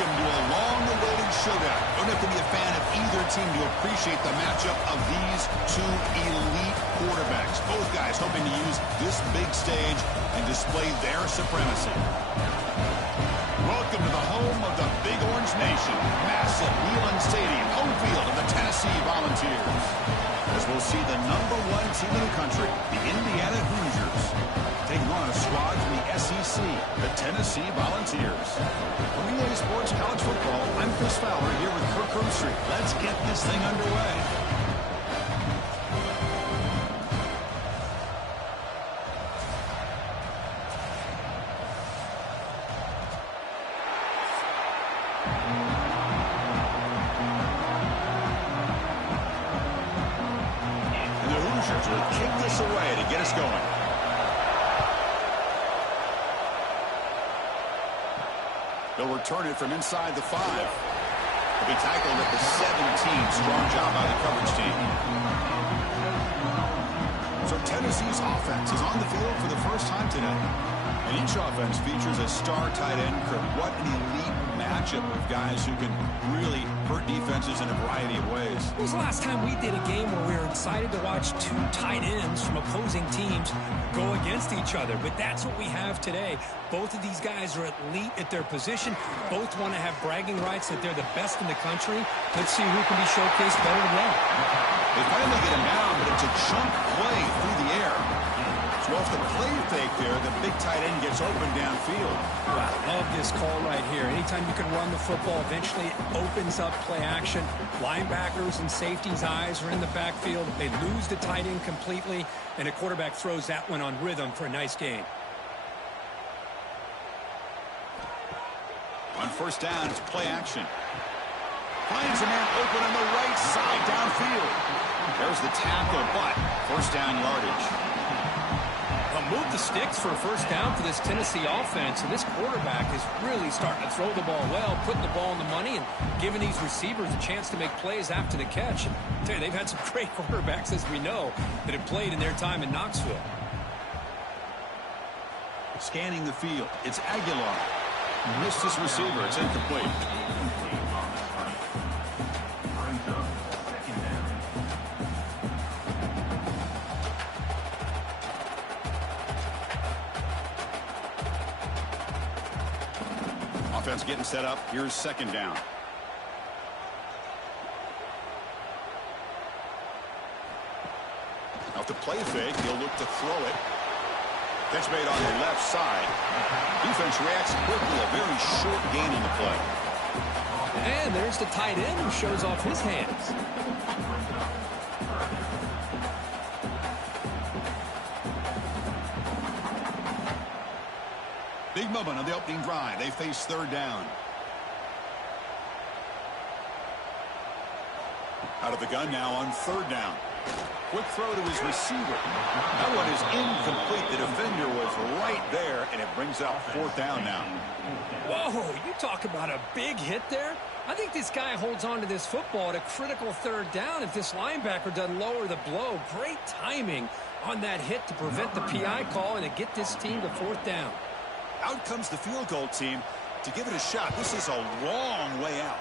Welcome to a long-awaited showdown. You don't have to be a fan of either team to appreciate the matchup of these two elite quarterbacks. Both guys hoping to use this big stage and display their supremacy. Welcome to the home of the Big Orange Nation. Massive Neyland Stadium, home field of the Tennessee Volunteers. As we'll see the #1 team in the country, the Indiana Hoosiers, taking on a squad from the SEC, the Tennessee Volunteers. For Relay Sports College Football, I'm Chris Fowler here with Kirk Herbstreit. Let's get this thing underway. And the Hoosiers will kick this away to get us going. They'll return it from inside the 5. He'll be tackled at the 17. Strong job by the coverage team. So Tennessee's offense is on the field for the first time today. And each offense features a star tight end. Kirk, what an elite matchup of guys who can really hurt defenses in a variety of ways. When was the last time we did a game where we were excited to watch two tight ends from opposing teams go against each other? But that's what we have today. Both of these guys are elite at their position. Both want to have bragging rights that they're the best in the country. Let's see who can be showcased better than that. They finally get him down, but it's a chunk play through the air. So off the play fake there, the big tight end gets open downfield. I love this call right here. Anytime you can run the football, eventually it opens up play action. Linebackers and safeties' eyes are in the backfield. They lose the tight end completely, and a quarterback throws that one on rhythm for a nice gain. On first down, it's play action. Finds a man open on the right side downfield. There's the tackle, but first down yardage. They'll move the sticks for a first down for this Tennessee offense, and this quarterback is really starting to throw the ball well, putting the ball on the money, and giving these receivers a chance to make plays after the catch. And I tell you, they've had some great quarterbacks, as we know, that have played in their time in Knoxville. Scanning the field, it's Aguilar. Missed his receiver. It's incomplete. Offense getting set up. Here's second down. Off the play fake, he'll look to throw it. Catch made on the left side. Defense reacts quickly. A very short gain in the play. And there's the tight end who shows off his hands. Big moment on the opening drive. They face third down. Out of the gun now on third down. Quick throw to his receiver. That one is incomplete. The defender was right there, and it brings up fourth down now. Whoa, you talk about a big hit there. I think this guy holds on to this football at a critical third down if this linebacker doesn't lower the blow. Great timing on that hit to prevent the PI call and to get this team to fourth down. Out comes the field goal team to give it a shot. This is a long way out.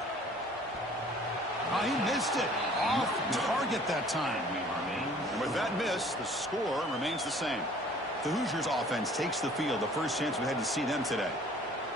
He missed it. Off target that time. And with that miss, the score remains the same. The Hoosiers offense takes the field. The first chance we had to see them today.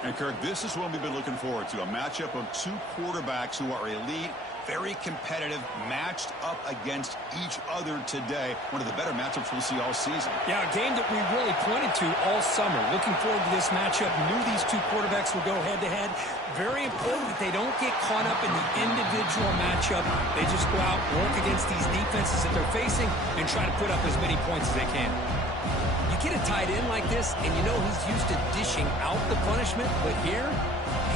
And Kirk, this is what we've been looking forward to. A matchup of two quarterbacks who are elite, very competitive, matched up against each other today. One of the better matchups we'll see all season. Yeah, a game that we really pointed to all summer. Looking forward to this matchup. Knew these two quarterbacks would go head-to-head. Very important that they don't get caught up in the individual matchup. They just go out, work against these defenses that they're facing, and try to put up as many points as they can. You get a tight end like this, and you know he's used to dishing out the punishment, but here,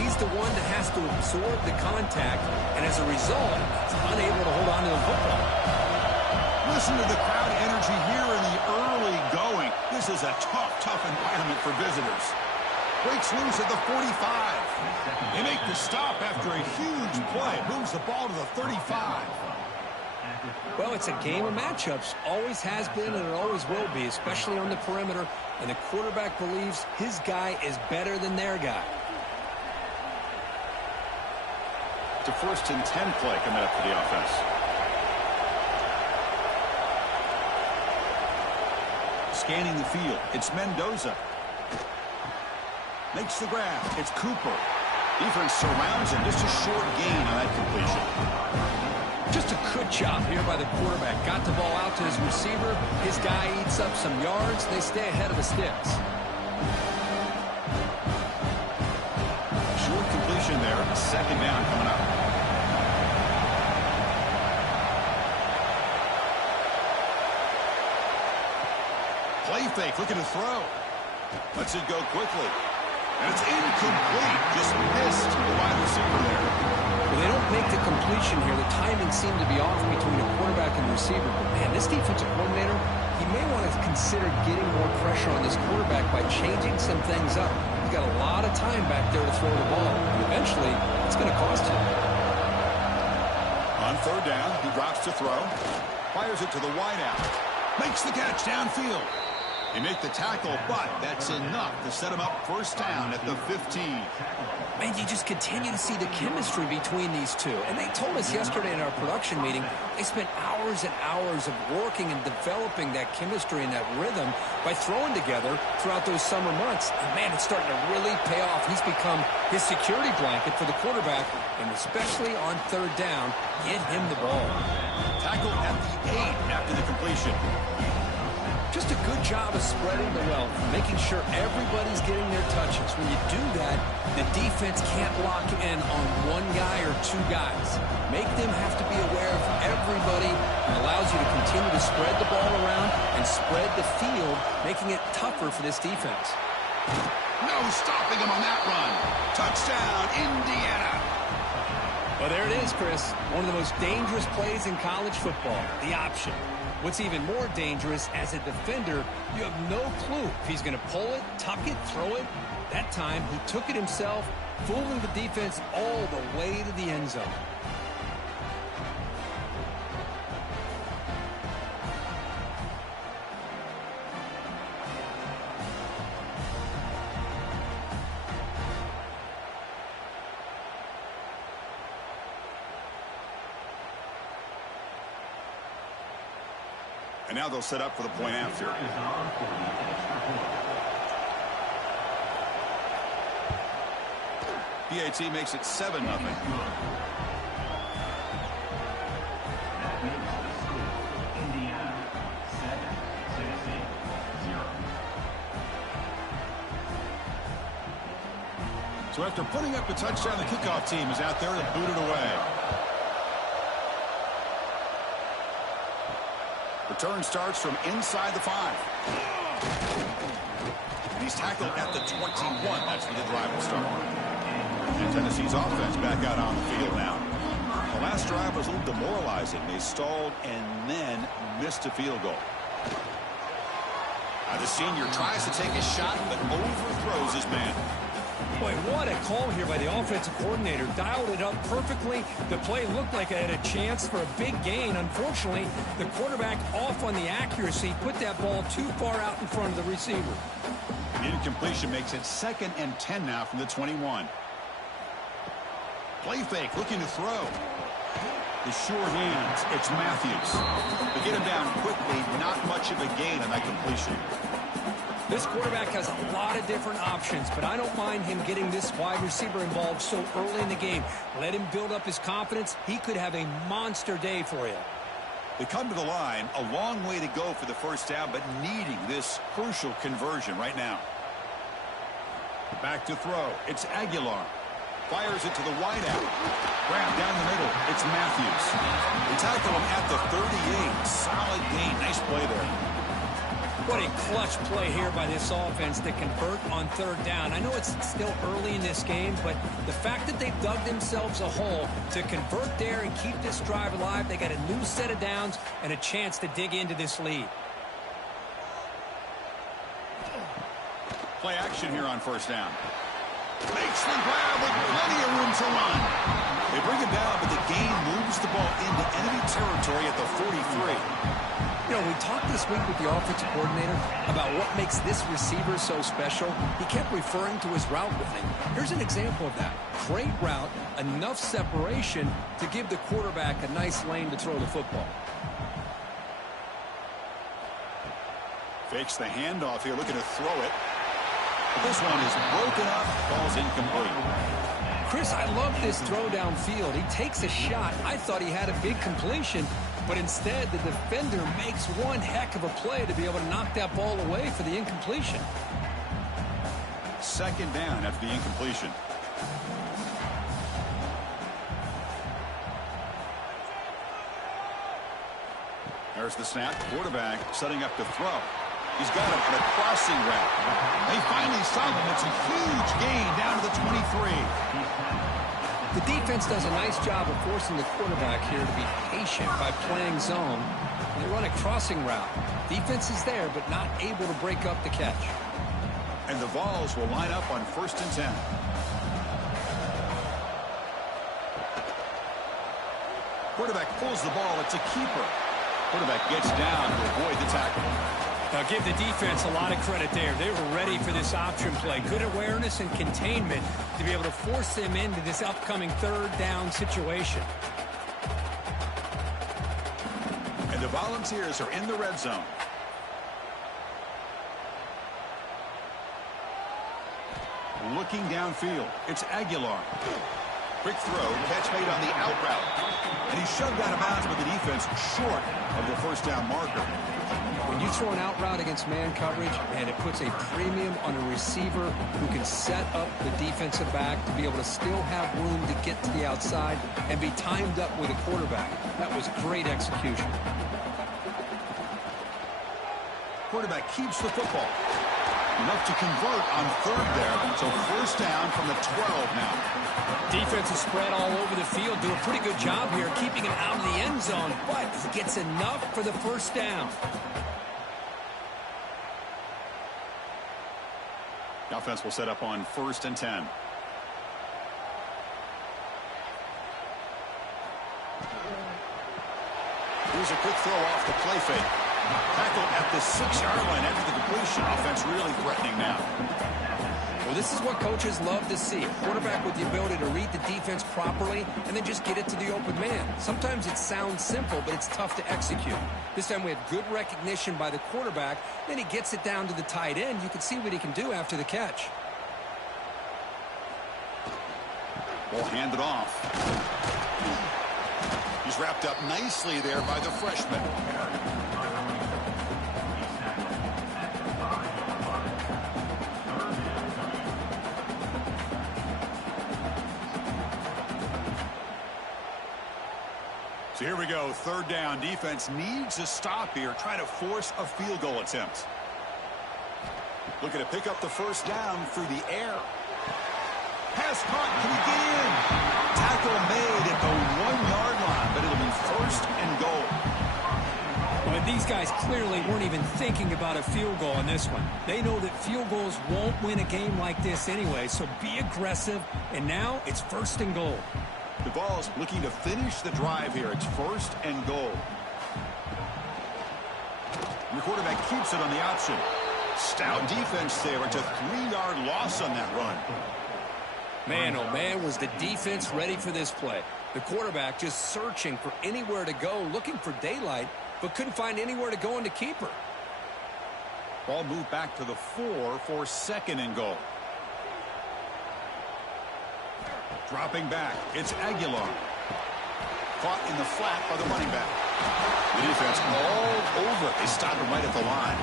he's the one that has to absorb the contact, and as a result, he's unable to hold on to the football. Listen to the crowd energy here in the early going. This is a tough environment for visitors. Breaks loose at the 45. They make the stop after a huge play. Moves the ball to the 35. Well, it's a game of matchups. Always has been and it always will be, especially on the perimeter. And the quarterback believes his guy is better than their guy. It's a 1st and 10 play coming up for the offense. Scanning the field, it's Mendoza. Makes the grab, it's Cooper. Defense surrounds him, just a short gain on that completion. Just a good job here by the quarterback. Got the ball out to his receiver. His guy eats up some yards. They stay ahead of the sticks. Short completion there, 2nd down coming up. Play fake, looking to throw. Lets it go quickly. And it's incomplete. Just missed the wide receiver there. Well, they don't make the completion here. The timing seemed to be off between a quarterback and receiver. But, man, this defensive coordinator, he may want to consider getting more pressure on this quarterback by changing some things up. He's got a lot of time back there to throw the ball. And eventually, it's going to cost him. On 3rd down, he drops to throw. Fires it to the wideout. Makes the catch downfield. They make the tackle, but that's enough to set him up 1st down at the 15. Man, you just continue to see the chemistry between these two. And they told us yesterday in our production meeting, they spent hours and hours of working and developing that chemistry and that rhythm by throwing together throughout those summer months. And, man, it's starting to really pay off. He's become his security blanket for the quarterback, and especially on 3rd down, get him the ball. Tackle at the 8 after the completion. Just a good job of spreading the wealth, making sure everybody's getting their touches. When you do that, the defense can't lock in on one guy or 2 guys. Make them have to be aware of everybody, and allows you to continue to spread the ball around and spread the field, making it tougher for this defense. No stopping him on that run. Touchdown, Indiana. Well, there it is, Chris. One of the most dangerous plays in college football, the option. What's even more dangerous, as a defender, you have no clue if he's going to pull it, tuck it, throw it. That time, he took it himself, fooling the defense all the way to the end zone. And now they'll set up for the point after. PAT makes it 7-0. So after putting up a touchdown, the kickoff team is out there to boot it away. Return starts from inside the 5. And he's tackled at the 21. That's where the drive will start. And Tennessee's offense back out on the field now. The last drive was a little demoralizing. They stalled and then missed a field goal. The senior tries to take a shot, but overthrows his man. Boy, what a call here by the offensive coordinator. Dialed it up perfectly. The play looked like it had a chance for a big gain. Unfortunately, the quarterback off on the accuracy, put that ball too far out in front of the receiver. Incompletion makes it 2nd and 10 now from the 21. Play fake, looking to throw. The sure hands, it's Matthews. But get him down quickly, not much of a gain on that completion. This quarterback has a lot of different options, but I don't mind him getting this wide receiver involved so early in the game. Let him build up his confidence. He could have a monster day for you. They come to the line, a long way to go for the 1st down, but needing this crucial conversion right now. Back to throw. It's Aguilar. Fires it to the wideout. Grab down the middle. It's Matthews. They tackle him at the 38. Solid gain. Nice play there. What a clutch play here by this offense to convert on 3rd down. I know it's still early in this game, but the fact that they've dug themselves a hole to convert there and keep this drive alive, they got a new set of downs and a chance to dig into this lead. Play action here on 1st down. Makes the grab with plenty of room to run. They bring him down, but the gain moves the ball into enemy territory at the 43. You know, we talked this week with the offensive coordinator about what makes this receiver so special. He kept referring to his route running. Here's an example of that. Great route, enough separation to give the quarterback a nice lane to throw the football. Fakes the handoff here, looking to throw it. But this one is broken up, ball's incomplete. Chris, I love this throw downfield. He takes a shot. I thought he had a big completion, but instead the defender makes one heck of a play to be able to knock that ball away for the incompletion. Second down after the incompletion. There's the snap. Quarterback setting up to throw. He's got him on a crossing route. They finally stop him. It's a huge gain down to the 23. The defense does a nice job of forcing the quarterback here to be patient by playing zone. They run a crossing route. Defense is there, but not able to break up the catch. And the Vols will line up on 1st and 10. Quarterback pulls the ball. It's a keeper. Quarterback gets down to avoid the tackle. Now give the defense a lot of credit there. They were ready for this option play. Good awareness and containment to be able to force them into this upcoming third down situation. And the Volunteers are in the red zone. Looking downfield, it's Aguilar. Quick throw, catch made on the out route. And he shoved out of bounds with the defense short of the first down marker. When you throw an out route against man coverage, and it puts a premium on a receiver who can set up the defensive back to be able to still have room to get to the outside and be timed up with a quarterback. That was great execution. Quarterback keeps the football. Enough to convert on third there. So first down from the 12 now. Defense is spread all over the field. Do a pretty good job here keeping him out of the end zone, but he gets enough for the first down. The offense will set up on 1st and 10. Here's a quick throw off the play fake. Tackle at the 6-yard line after the completion. Offense really threatening now. Well, this is what coaches love to see. A quarterback with the ability to read the defense properly and then just get it to the open man. Sometimes it sounds simple, but it's tough to execute. This time we have good recognition by the quarterback. Then he gets it down to the tight end. You can see what he can do after the catch. Ball handed off. He's wrapped up nicely there by the freshman. So here we go, third down. Defense needs a stop here, trying to force a field goal attempt. Looking to pick up the first down through the air. Pass caught, can he get in? Tackle made at the 1-yard line, but it'll be first and goal. But these guys clearly weren't even thinking about a field goal in this one. They know that field goals won't win a game like this anyway, so be aggressive, and now it's first and goal. The Vols looking to finish the drive here. It's first and goal. And the quarterback keeps it on the option. Stout defense there. It's a 3-yard loss on that run. Man, oh man, was the defense ready for this play. The quarterback just searching for anywhere to go, looking for daylight, but couldn't find anywhere to go into keeper. Ball moved back to the 4 for second and goal. Dropping back, it's Aguilar. Caught in the flat by the running back. The defense all over. They stop him right at the line.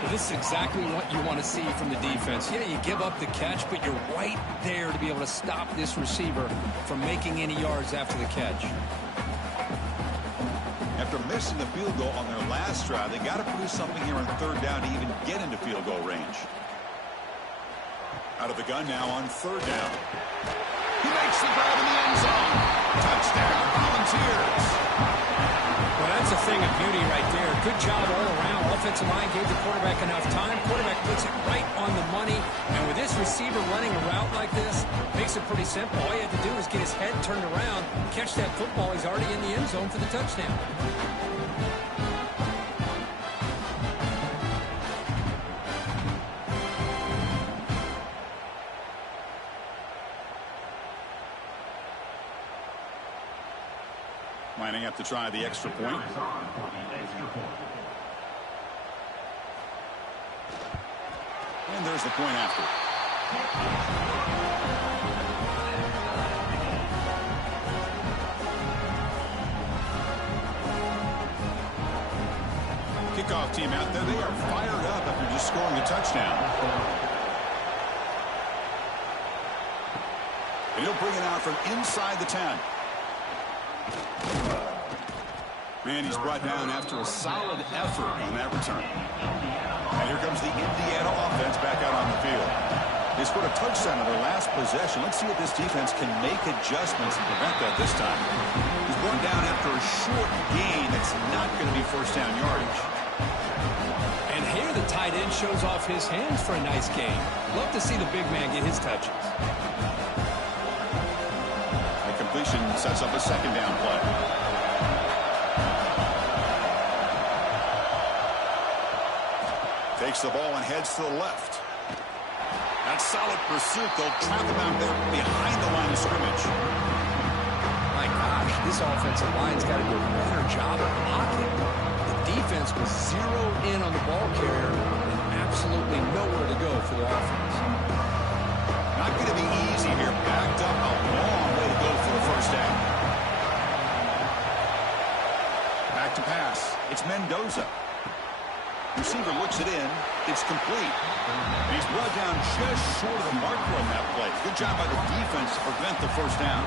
Well, this is exactly what you want to see from the defense. Yeah, you give up the catch, but you're right there to be able to stop this receiver from making any yards after the catch. After missing the field goal on their last drive, they got to produce something here on third down to even get into field goal range. Out of the gun now on third down. He makes the grab in the end zone. Touchdown, Volunteers. Well, that's a thing of beauty right there. Good job all around. Offensive line gave the quarterback enough time. Quarterback puts it right on the money. And with this receiver running a route like this, makes it pretty simple. All you have to do is get his head turned around, catch that football. He's already in the end zone for the touchdown. to try the extra point. And there's the point after. Kickoff team out there. They are fired up after just scoring a touchdown. And he'll bring it out from inside the 10. And he's brought down after a solid effort on that return. And here comes the Indiana offense back out on the field. They scored a touchdown on their last possession. Let's see if this defense can make adjustments and prevent that this time. He's brought down after a short gain that's not going to be first down yardage. And here the tight end shows off his hands for a nice gain. Love to see the big man get his touches. The completion sets up a second down play. Takes the ball and heads to the left. That's solid pursuit. They'll trap him out there behind the line of scrimmage. My gosh, this offensive line's got to do a better job of blocking. The defense was zeroed in on the ball carrier and absolutely nowhere to go for the offense. Not going to be easy here. Backed up a long way to go for the first down. Back to pass. It's Mendoza. Receiver looks it in. It's complete. And he's brought down just short of the marker on that play. Good job by the defense to prevent the first down.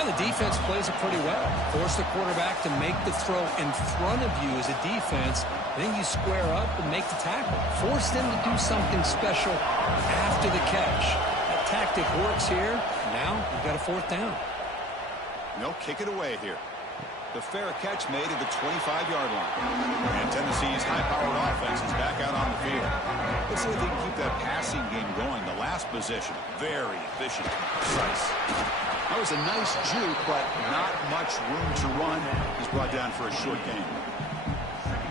Now the defense plays it pretty well. Force the quarterback to make the throw in front of you as a defense. Then you square up and make the tackle. Force them to do something special after the catch. That tactic works here. Now you've got a fourth down. They'll kick it away here. The fair catch made at the 25-yard line. And Tennessee's high-powered offense is back out on the field. Let's see if they can keep that passing game going. The last possession, very efficient and precise. That was a nice juke, but not much room to run. He's brought down for a short gain.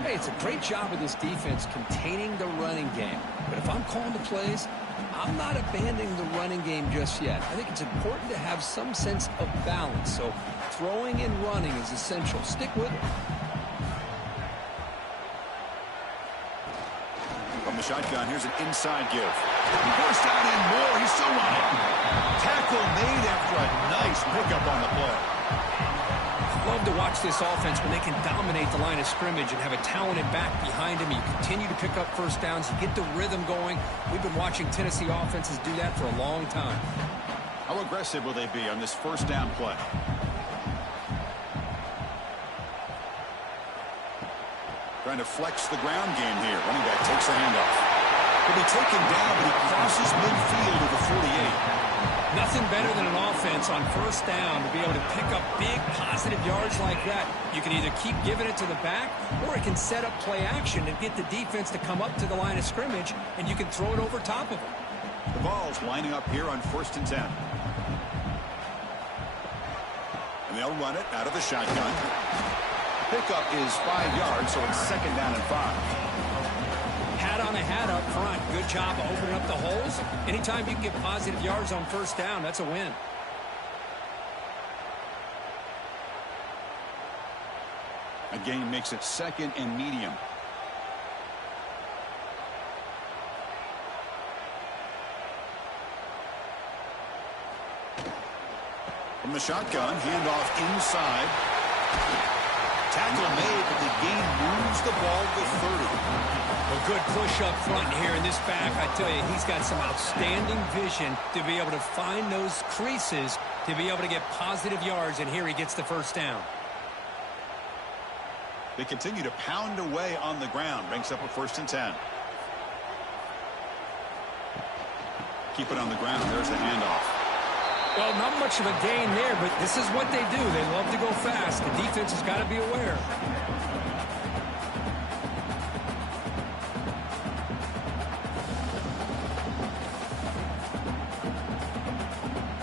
Hey, it's a great job of this defense containing the running game. But if I'm calling the plays, I'm not abandoning the running game just yet. I think it's important to have some sense of balance. So throwing and running is essential. Stick with it. From the shotgun, here's an inside give. Burst out and more. He's still running. Tackle made after a nice pickup on the play. Love to watch this offense when they can dominate the line of scrimmage and have a talented back behind him. You continue to pick up first downs. You get the rhythm going. We've been watching Tennessee offenses do that for a long time. How aggressive will they be on this first down play? Trying to flex the ground game here. Running back takes the handoff. He'll be taken down, but he crosses midfield to the 48. Nothing better than an offense on first down to be able to pick up big positive yards like that. You can either keep giving it to the back, or it can set up play action and get the defense to come up to the line of scrimmage, and you can throw it over top of them. The ball's lining up here on 1st and 10. And they'll run it out of the shotgun. Pickup is 5 yards, so it's 2nd down and 5. Hat on a hat up front. Good job opening up the holes. Anytime you can get positive yards on first down, that's a win. A gain makes it 2nd and medium. From the shotgun, handoff inside. Tackle made, but the gain moves the ball to 30. A good push up front here in this back. I tell you, he's got some outstanding vision to be able to find those creases, to be able to get positive yards, and here he gets the first down. They continue to pound away on the ground. Brings up a 1st and 10. Keep it on the ground. There's the handoff. Well, not much of a gain there, but this is what they do. They love to go fast. The defense has got to be aware.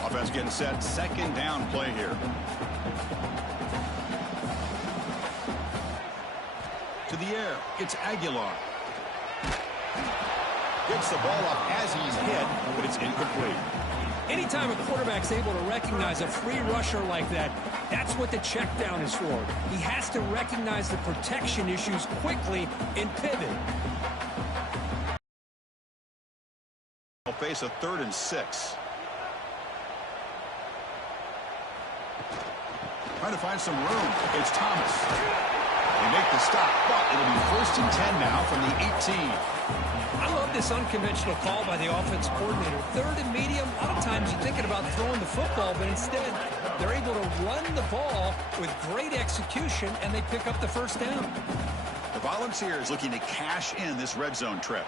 Offense getting set. 2nd down play here. To the air. It's Aguilar. Gets the ball up as he's hit, but it's incomplete. Anytime a quarterback's able to recognize a free rusher like that, that's what the check down is for. He has to recognize the protection issues quickly and pivot. He'll face a 3rd and 6. Trying to find some room. It's Thomas. They make the stop, but it'll be 1st and 10 now from the 18. I love this unconventional call by the offense coordinator. 3rd and medium, a lot of times you're thinking about throwing the football, but instead they're able to run the ball with great execution, and they pick up the 1st down. The Volunteers looking to cash in this red zone trip.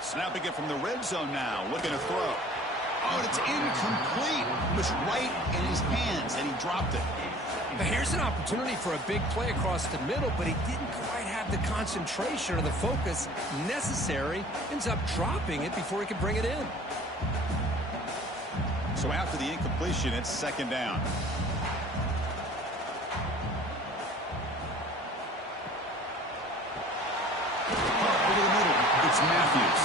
Snapping it from the red zone now, looking to throw. Oh, and it's incomplete. It was right in his hands, and he dropped it. Now here's an opportunity for a big play across the middle, but he didn't quite have the concentration or the focus necessary. Ends up dropping it before he could bring it in. So after the incompletion, it's 2nd down. Over the middle, it's Matthews.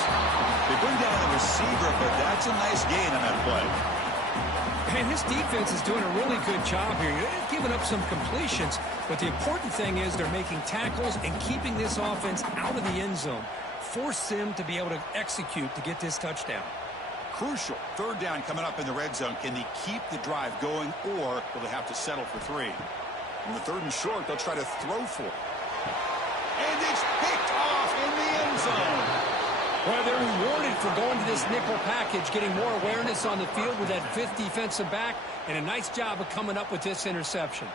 They bring down the receiver, but that's a nice gain on that play. And his defense is doing a really good job here. They're giving up some completions, but the important thing is they're making tackles and keeping this offense out of the end zone. Force them to be able to execute to get this touchdown. Crucial 3rd down coming up in the red zone. Can they keep the drive going, or will they have to settle for 3? On the 3rd and short, they'll try to throw for it. And it's picked off in the end zone. Well, they're rewarded for going to this nickel package, getting more awareness on the field with that 5th defensive back, and a nice job of coming up with this interception.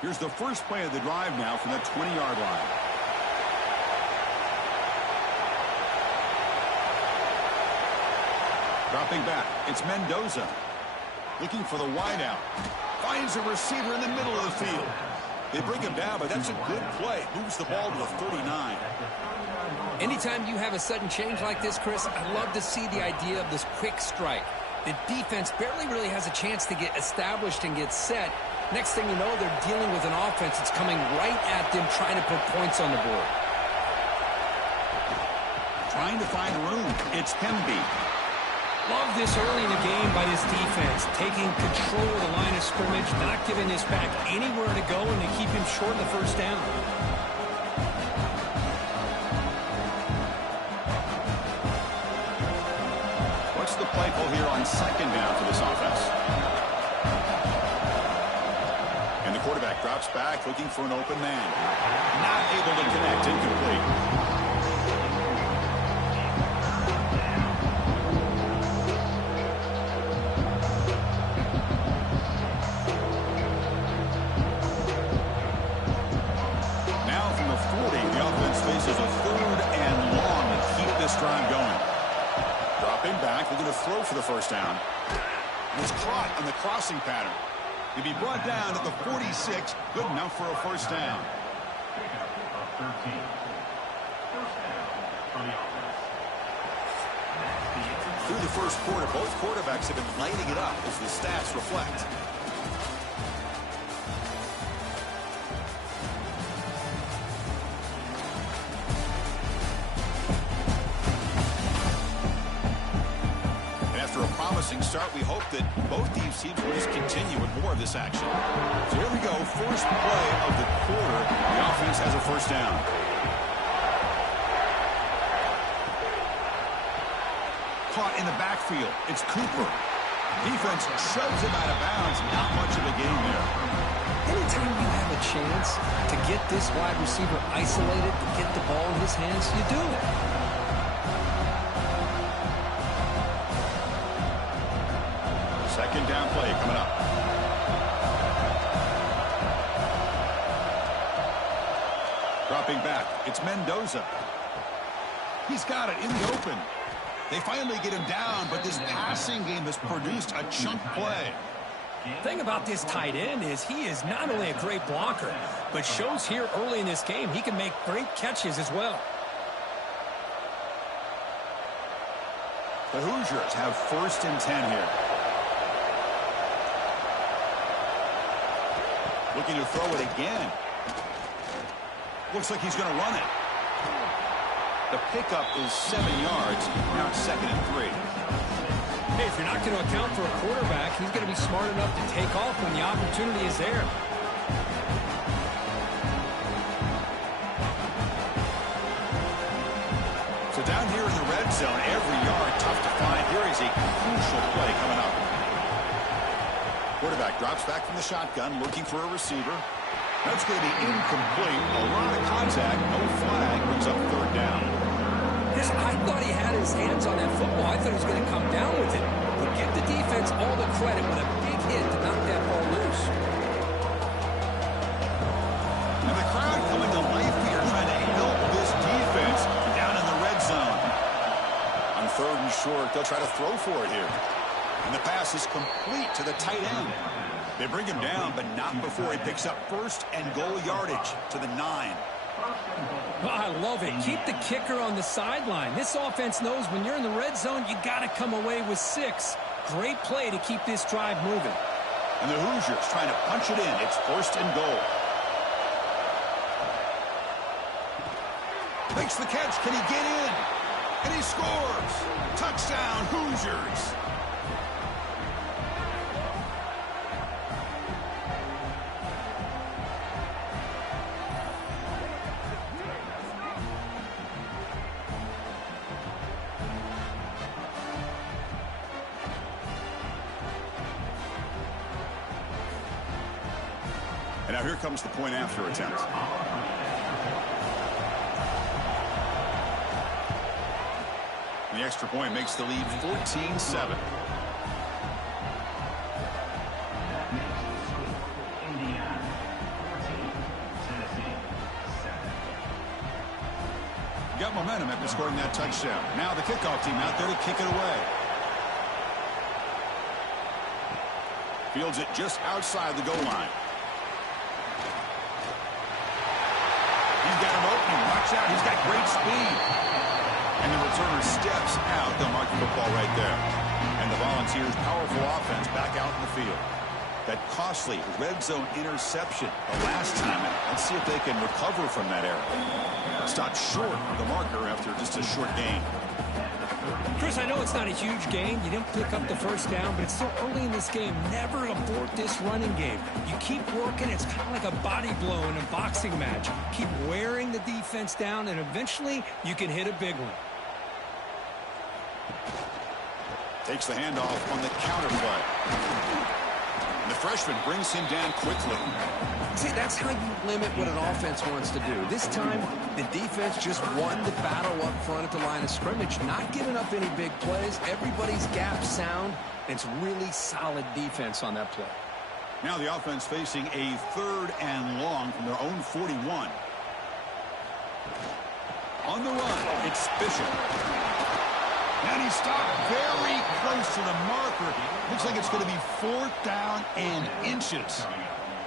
Here's the first play of the drive now from the 20-yard line. Dropping back, it's Mendoza. Looking for the wideout. Finds a receiver in the middle of the field. They bring him down, but that's a good play. Moves the ball to the 39. Anytime you have a sudden change like this, Chris, I love to see the idea of this quick strike. The defense barely really has a chance to get established and get set. Next thing you know, they're dealing with an offense that's coming right at them, trying to put points on the board. Trying to find room. It's Hemby. Love this early in the game by this defense, taking control of the line of scrimmage, not giving this back anywhere to go, and they keep him short of the 1st down. What's the play call here on 2nd down for this offense? And the quarterback drops back, looking for an open man. Not able to connect, incomplete. Faces a 3rd and long to keep this drive going. Dropping back, they're going to throw for the 1st down. And it's caught on the crossing pattern. He'll be brought down at the 46, good enough for a 1st down. Through the 1st quarter, both quarterbacks have been lighting it up as the stats reflect. Start, we hope that both these teams will just continue with more of this action. So here we go, first play of the quarter. The offense has a 1st down. Caught in the backfield. It's Cooper. Defense shoves him out of bounds. Not much of a gain there. Anytime you have a chance to get this wide receiver isolated, to get the ball in his hands, you do it. Second down play coming up. Dropping back, it's Mendoza. He's got it in the open. They finally get him down, but this passing game has produced a chunk play. The thing about this tight end is he is not only a great blocker, but shows here early in this game he can make great catches as well. The Hoosiers have 1st and 10 here. Looking to throw it again. Looks like he's going to run it. The pickup is 7 yards. Now it's 2nd and 3. Hey, if you're not going to account for a quarterback, he's going to be smart enough to take off when the opportunity is there. So down here in the red zone, every yard tough to find. Here is a crucial play coming up. Quarterback drops back from the shotgun, looking for a receiver. That's going to be incomplete. A lot of contact, no flag, brings up 3rd down. Chris, I thought he had his hands on that football. I thought he was going to come down with it. But give the defense all the credit with a big hit to knock that ball loose. And the crowd coming to life here, trying to help this defense down in the red zone. On 3rd and short, they'll try to throw for it here. And the pass is complete to the tight end. They bring him down, but not before he picks up 1st and goal yardage to the 9. Oh, I love it. Keep the kicker on the sideline. This offense knows when you're in the red zone, you got to come away with 6. Great play to keep this drive moving. And the Hoosiers trying to punch it in. It's 1st and goal. Makes the catch. Can he get in? And he scores. Touchdown, Hoosiers. And now here comes the point after attempt. And the extra point makes the lead 14-7. Got momentum after scoring that touchdown. Now the kickoff team out there to kick it away. Fields it just outside the goal line. He's got an opening. Watch out. He's got great speed. And the returner steps out. They'll mark the football right there. And the Volunteers' powerful offense back out in the field. That costly red zone interception the last time. Let's see if they can recover from that error. Stopped short of the marker after just a short gain. Chris, I know it's not a huge gain. You didn't pick up the 1st down, but it's still early in this game. Never abort this running game. You keep working. It's kind of like a body blow in a boxing match. Keep wearing the defense down, and eventually you can hit a big one. Takes the handoff on the counter play. And the freshman brings him down quickly. See, that's how you limit what an offense wants to do. This time, the defense just won the battle up front at the line of scrimmage, not giving up any big plays. Everybody's gap sound. It's really solid defense on that play. Now the offense facing a 3rd and long from their own 41. On the run, it's Bishop. And he stopped very close to the marker. Looks like it's going to be 4th down and inches.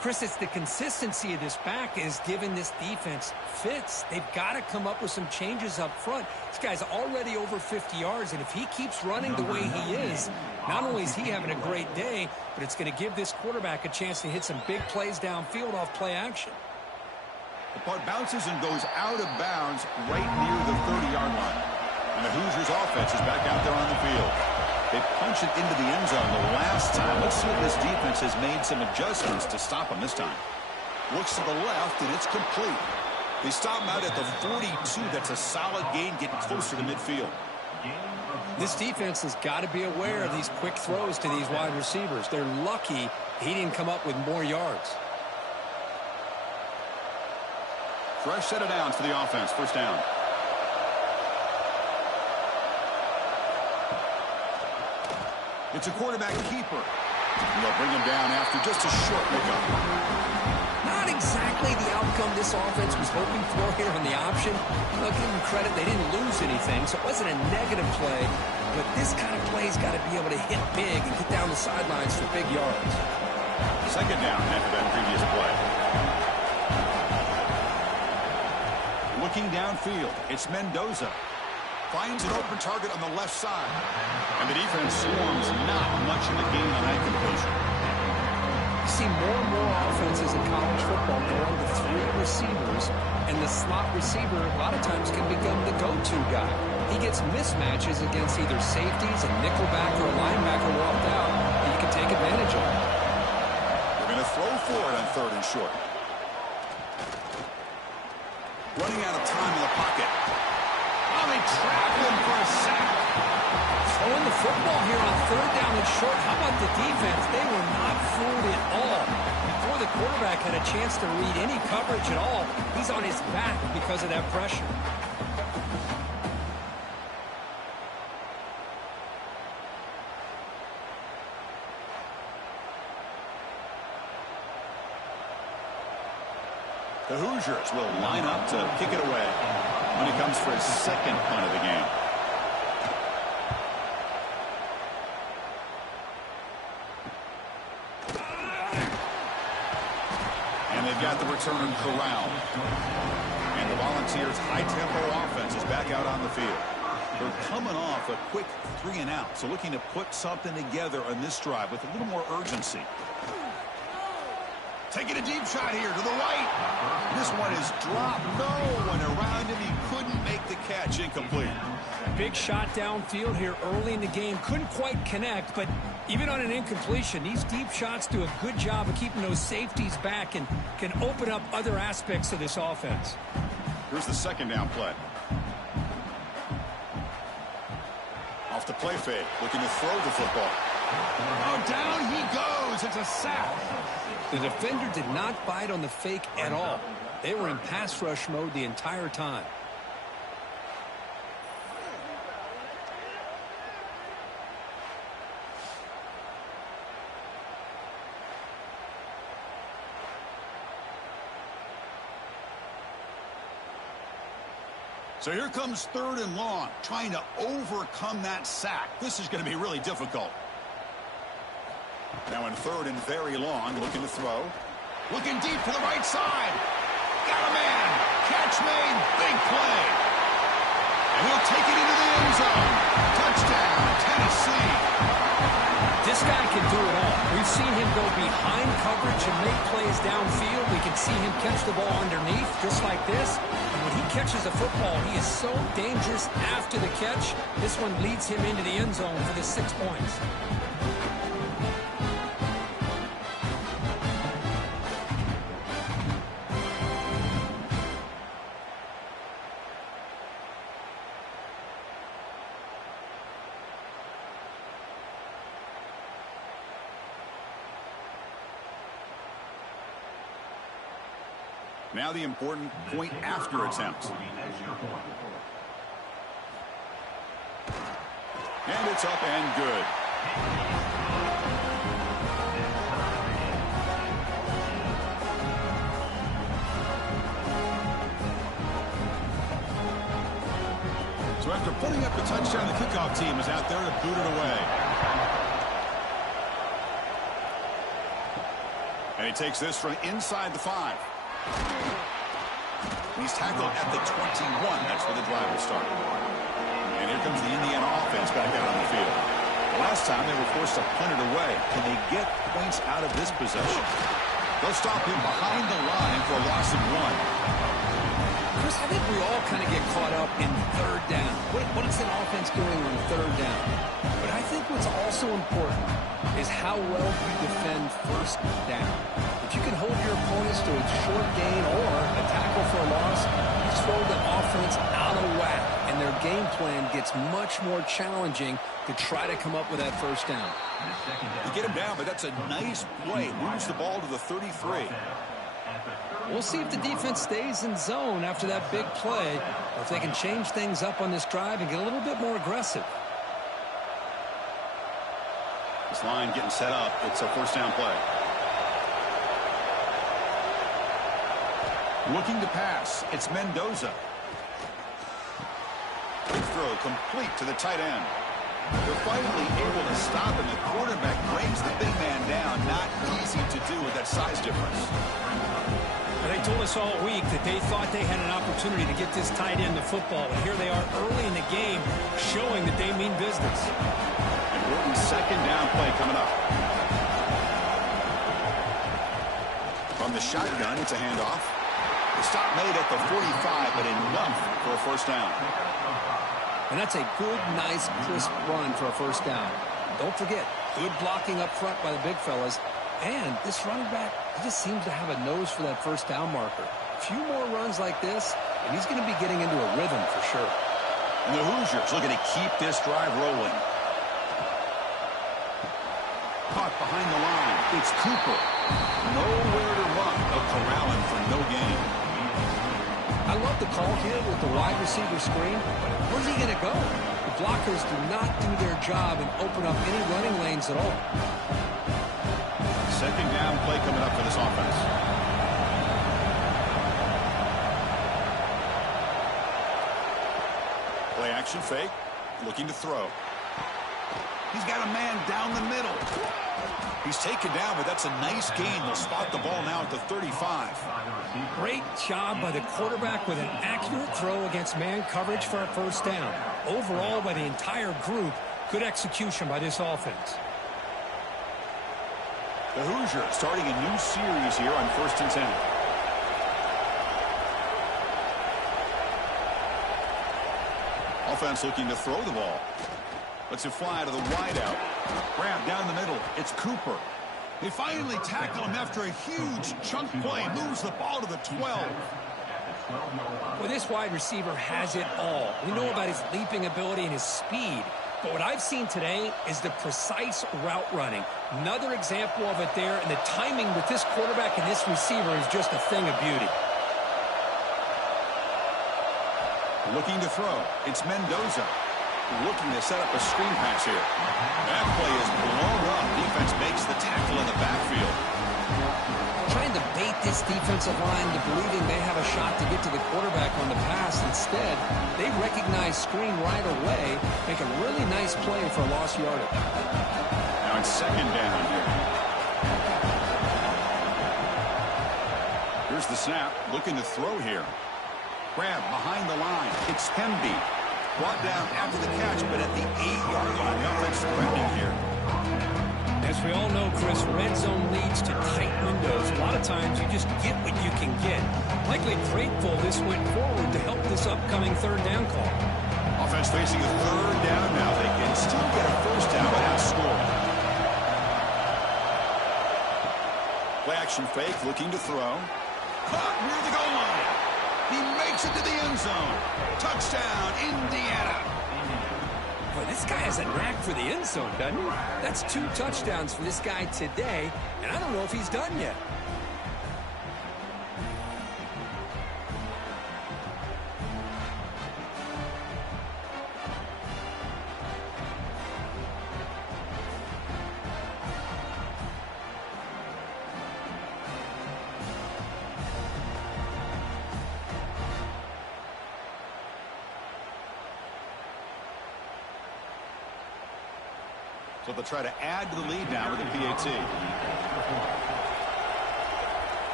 Chris, it's the consistency of this back is giving this defense fits. They've got to come up with some changes up front. This guy's already over 50 yards, and if he keeps running the way he is, not only is he having a great day, but it's going to give this quarterback a chance to hit some big plays downfield off play action. The punt bounces and goes out of bounds right near the 30-yard line. And the Hoosiers offense is back out there on the field. They punch it into the end zone the last time. Let's see if this defense has made some adjustments to stop them this time. Looks to the left, and it's complete. They stop him out at the 42. That's a solid gain, getting closer to midfield. This defense has got to be aware of these quick throws to these wide receivers. They're lucky he didn't come up with more yards. Fresh set of downs for the offense. 1st down. It's a quarterback keeper. And they'll bring him down after just a short pickup. Not exactly the outcome this offense was hoping for here on the option. I'll give them credit, they didn't lose anything, so it wasn't a negative play. But this kind of play's got to be able to hit big and get down the sidelines for big yards. 2nd down after that previous play. Looking downfield, it's Mendoza. Finds an open target on the left side. And the defense swarms not much in the game on that completion. You see more and more offenses in college football going to 3 receivers, and the slot receiver a lot of times can become the go-to guy. He gets mismatches against either safeties, a nickelback, or a linebacker walked out, and you can take advantage of it. They're going to throw for it on 3rd and short. Running out of time in the pocket. Oh, they trap him for a sack. Throwing the football here on 3rd down and short. How about the defense? They were not fooled at all. Before the quarterback had a chance to read any coverage at all, he's on his back because of that pressure. The Hoosiers will line up to kick it away when it comes for his 2nd punt of the game. And they've got the returner corralled. And the Volunteers' high-tempo offense is back out on the field. They're coming off a quick 3-and-out, so looking to put something together on this drive with a little more urgency. Taking a deep shot here to the right. This one is dropped. No one around him. He couldn't make the catch. Incomplete. Big shot downfield here early in the game. Couldn't quite connect, but even on an incompletion, these deep shots do a good job of keeping those safeties back and can open up other aspects of this offense. Here's the 2nd down play. Off the play fake, looking to throw the football. Oh, down he goes. It's a sack. The defender did not bite on the fake at all. They were in pass rush mode the entire time. So here comes 3rd and long, trying to overcome that sack. This is going to be really difficult. Now in 3rd and very long, looking to throw. Looking deep to the right side. Got a man. Catch made. Big play. And he'll take it into the end zone. Touchdown, Tennessee. This guy can do it all. We've seen him go behind coverage and make plays downfield. We can see him catch the ball underneath just like this. And when he catches a football, he is so dangerous after the catch. This one leads him into the end zone for the 6 points. Now the important point after attempt. And it's up and good. So after putting up the touchdown, the kickoff team is out there to boot it away. And he takes this from inside the 5. He's tackled at the 21. That's where the drive will start. And here comes the Indiana offense back out on the field. Last time they were forced to punt it away. Can they get points out of this possession? They'll stop him behind the line for a loss of 1. Chris, I think we all kind of get caught up in 3rd down. What is an offense doing on 3rd down? But I think what's also important is how well you defend 1st down. If you can hold your opponents to a short gain or a tackle for a loss, you throw the offense out of whack, and their game plan gets much more challenging to try to come up with that 1st down. You get him down, but that's a nice play. Moves the ball to the 33. We'll see if the defense stays in zone after that big play, or if they can change things up on this drive and get a little bit more aggressive. This line getting set up. It's a 1st down play. Looking to pass. It's Mendoza. Quick throw complete to the tight end. They're finally able to stop him. The quarterback brings the big man down. Not easy to do with that size difference. They told us all week that they thought they had an opportunity to get this tight end the football, and here they are early in the game showing that they mean business. Important second down play coming up. From the shotgun, it's a handoff. The stop made at the 45, but enough for a first down. And that's a good, nice, crisp run for a first down. Don't forget, good blocking up front by the big fellas. And this running back, he just seems to have a nose for that first down marker. A few more runs like this, and he's going to be getting into a rhythm for sure. And the Hoosiers looking to keep this drive rolling. Caught behind the line. It's Cooper. Nowhere to run. Corralling for no gain. I love the call here with the wide receiver screen, but where's he going to go? The blockers do not do their job and open up any running lanes at all. Second down play coming up for this offense. Play action fake. Looking to throw. He's got a man down the middle. He's taken down, but that's a nice gain. They'll spot the ball now at the 35. Great job by the quarterback with an accurate throw against man coverage for a first down. Overall, by the entire group, good execution by this offense. The Hoosiers starting a new series here on 1st and 10. Offense looking to throw the ball. Lets it fly to the wideout. Grab down the middle. It's Cooper. They finally tackle him after a huge chunk play. Moves the ball to the 12. Well, this wide receiver has it all. We know about his leaping ability and his speed. But what I've seen today is the precise route running. Another example of it there, and the timing with this quarterback and this receiver is just a thing of beauty. Looking to throw. It's Mendoza. Looking to set up a screen pass here. That play is blown up. Defense makes the tackle in the backfield. Trying to bait this defensive line to believing they have a shot to get to the quarterback on the pass. Instead, they recognize screen right away, make a really nice play for a lost yardage. Now it's second down here. Here's the snap. Looking to throw here. Grab behind the line. It's Hemby. Brought down after the catch, but at the 8-yard line. The offense threatening here. As we all know, Chris, red zone leads to tight windows. A lot of times you just get what you can get. Likely grateful this went forward to help this upcoming third down call. Offense facing a third down now. They can still get a first down without scoring. Play action fake, looking to throw. Caught near the goal line. He makes it to the end zone. Touchdown, Indiana. Boy, this guy has a knack for the end zone, doesn't he? That's 2 touchdowns for this guy today, and I don't know if he's done yet. So they'll try to add to the lead now with the PAT.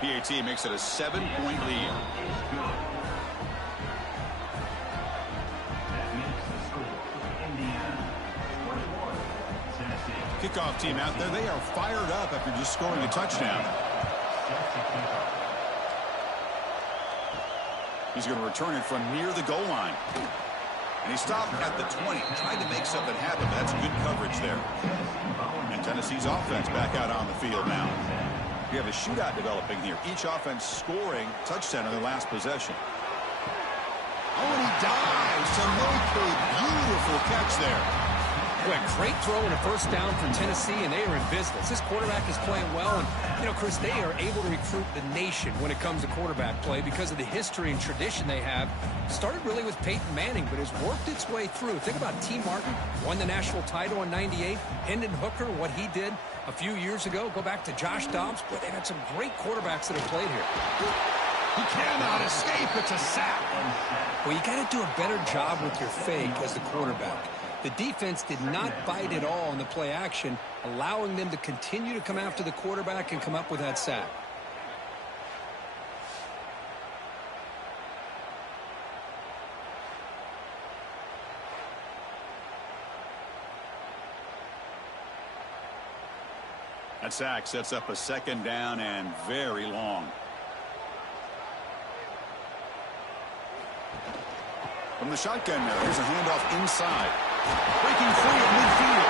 PAT makes it a 7-point lead. Kickoff team out there. They are fired up after just scoring a touchdown. He's going to return it from near the goal line. And he stopped at the 20, tried to make something happen, but that's good coverage there. And Tennessee's offense back out on the field now. We have a shootout developing here. Each offense scoring touchdown in their last possession. Oh, and he dives to make a beautiful catch there. Boy, a great throw and a first down for Tennessee, and they are in business. This quarterback is playing well, and, you know, Chris, they are able to recruit the nation when it comes to quarterback play because of the history and tradition they have. Started really with Peyton Manning, but has worked its way through. Think about T. Martin, won the national title in '98. Hendon Hooker, what he did a few years ago. Go back to Josh Dobbs. Boy, they've had some great quarterbacks that have played here. He cannot escape. It's a sack. Well, you got to do a better job with your fake as the quarterback. The defense did not bite at all in the play action, allowing them to continue to come after the quarterback and come up with that sack. That sack sets up a second down and very long. From the shotgun now, here's a handoff inside. Breaking free at midfield.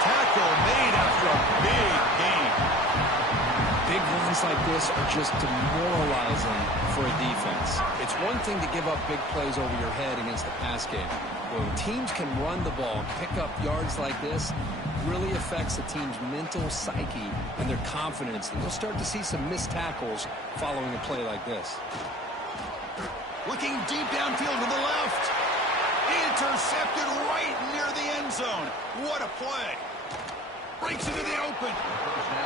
Tackle made after a big gain. Big runs like this are just demoralizing for a defense. It's one thing to give up big plays over your head against the pass game. When teams can run the ball, pick up yards like this, really affects the team's mental psyche and their confidence. And you'll start to see some missed tackles following a play like this. Looking deep downfield to the left. Intercepted right near the end zone. What a play. Breaks into the open.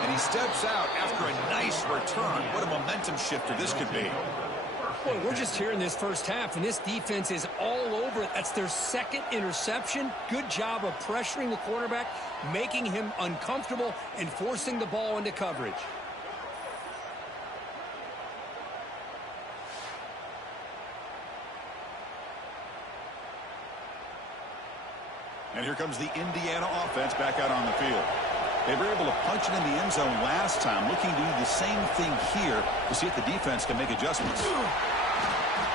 And he steps out after a nice return. What a momentum shifter this could be. Boy, we're just here in this first half, and this defense is all over it. That's their second interception. Good job of pressuring the quarterback, making him uncomfortable, and forcing the ball into coverage. And here comes the Indiana offense back out on the field. They were able to punch it in the end zone last time, looking to do the same thing here to see if the defense can make adjustments.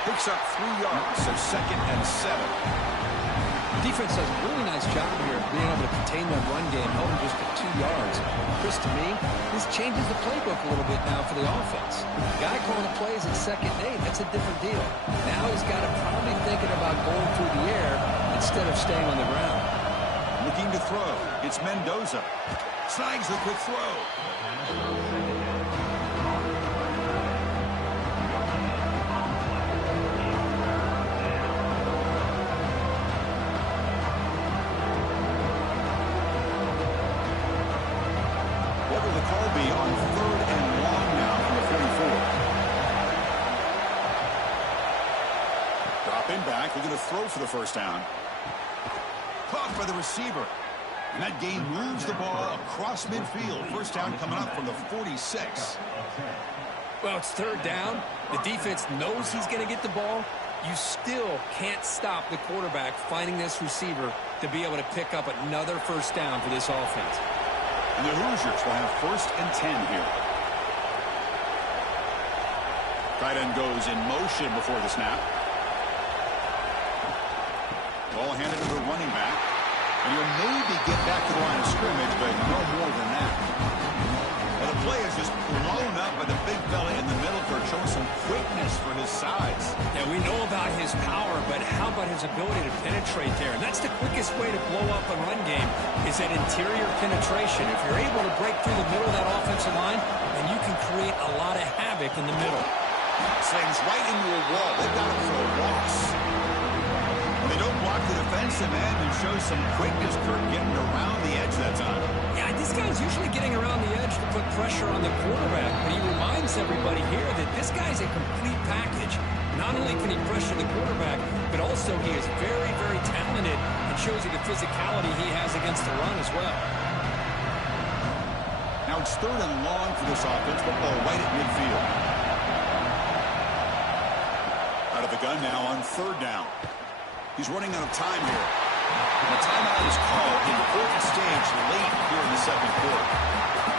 Picks up 3 yards, so 2nd and 7. The defense does a really nice job here of being able to contain that run game, holding just at 2 yards. Chris, to me, this changes the playbook a little bit now for the offense. The guy calling the plays at 2nd and 8, that's a different deal. Now he's got to probably thinking about going through the air instead of staying on the ground. Looking to throw. It's Mendoza. Snags the quick throw. What will the call be on 3rd and long now from the 44? Dropping back, looking to throw for the first down. Caught by the receiver. And that gain moves the ball across midfield. First down coming up from the 46. Well, it's 3rd down. The defense knows he's going to get the ball. You still can't stop the quarterback finding this receiver to be able to pick up another first down for this offense. And the Hoosiers will have 1st and 10 here. Tight end goes in motion before the snap. Ball handed to the running back. And he'll maybe get back to the line of scrimmage, but no more than that. Well, the play is just blown up by the big fella in the middle for showing some quickness for his size. Yeah, we know about his power, but how about his ability to penetrate there? And that's the quickest way to blow up a run game is that interior penetration. If you're able to break through the middle of that offensive line, then you can create a lot of havoc in the middle. Slams right into a wall. They've got him for a loss. They don't block the defensive end and show some quickness, Kirk, getting around the edge that time. Yeah, this guy's usually getting around the edge to put pressure on the quarterback, but he reminds everybody here that this guy's a complete package. Not only can he pressure the quarterback, but also he is very, very talented and shows you the physicality he has against the run as well. Now it's 3rd and long for this offense, football right at midfield. Out of the gun now on 3rd down. He's running out of time here. And the timeout is called in the 4th stage late here in the 2nd quarter.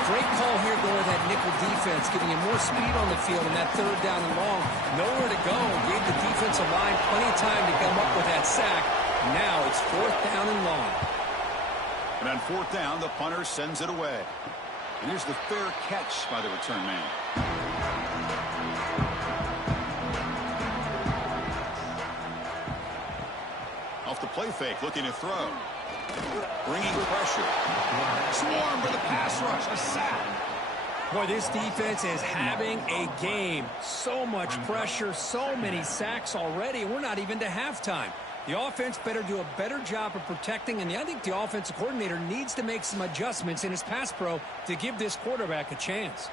Great call here going with that nickel defense, giving him more speed on the field in that 3rd down and long. Nowhere to go. Gave the defensive line plenty of time to come up with that sack. Now it's 4th down and long. And on 4th down, the punter sends it away. And here's the fair catch by the return man. Off the play fake, looking to throw. Bringing pressure. Swarm for the pass rush. A sack. Boy, this defense is having a game. So much pressure, so many sacks already. We're not even to halftime. The offense better do a better job of protecting, and I think the offensive coordinator needs to make some adjustments in his pass pro to give this quarterback a chance.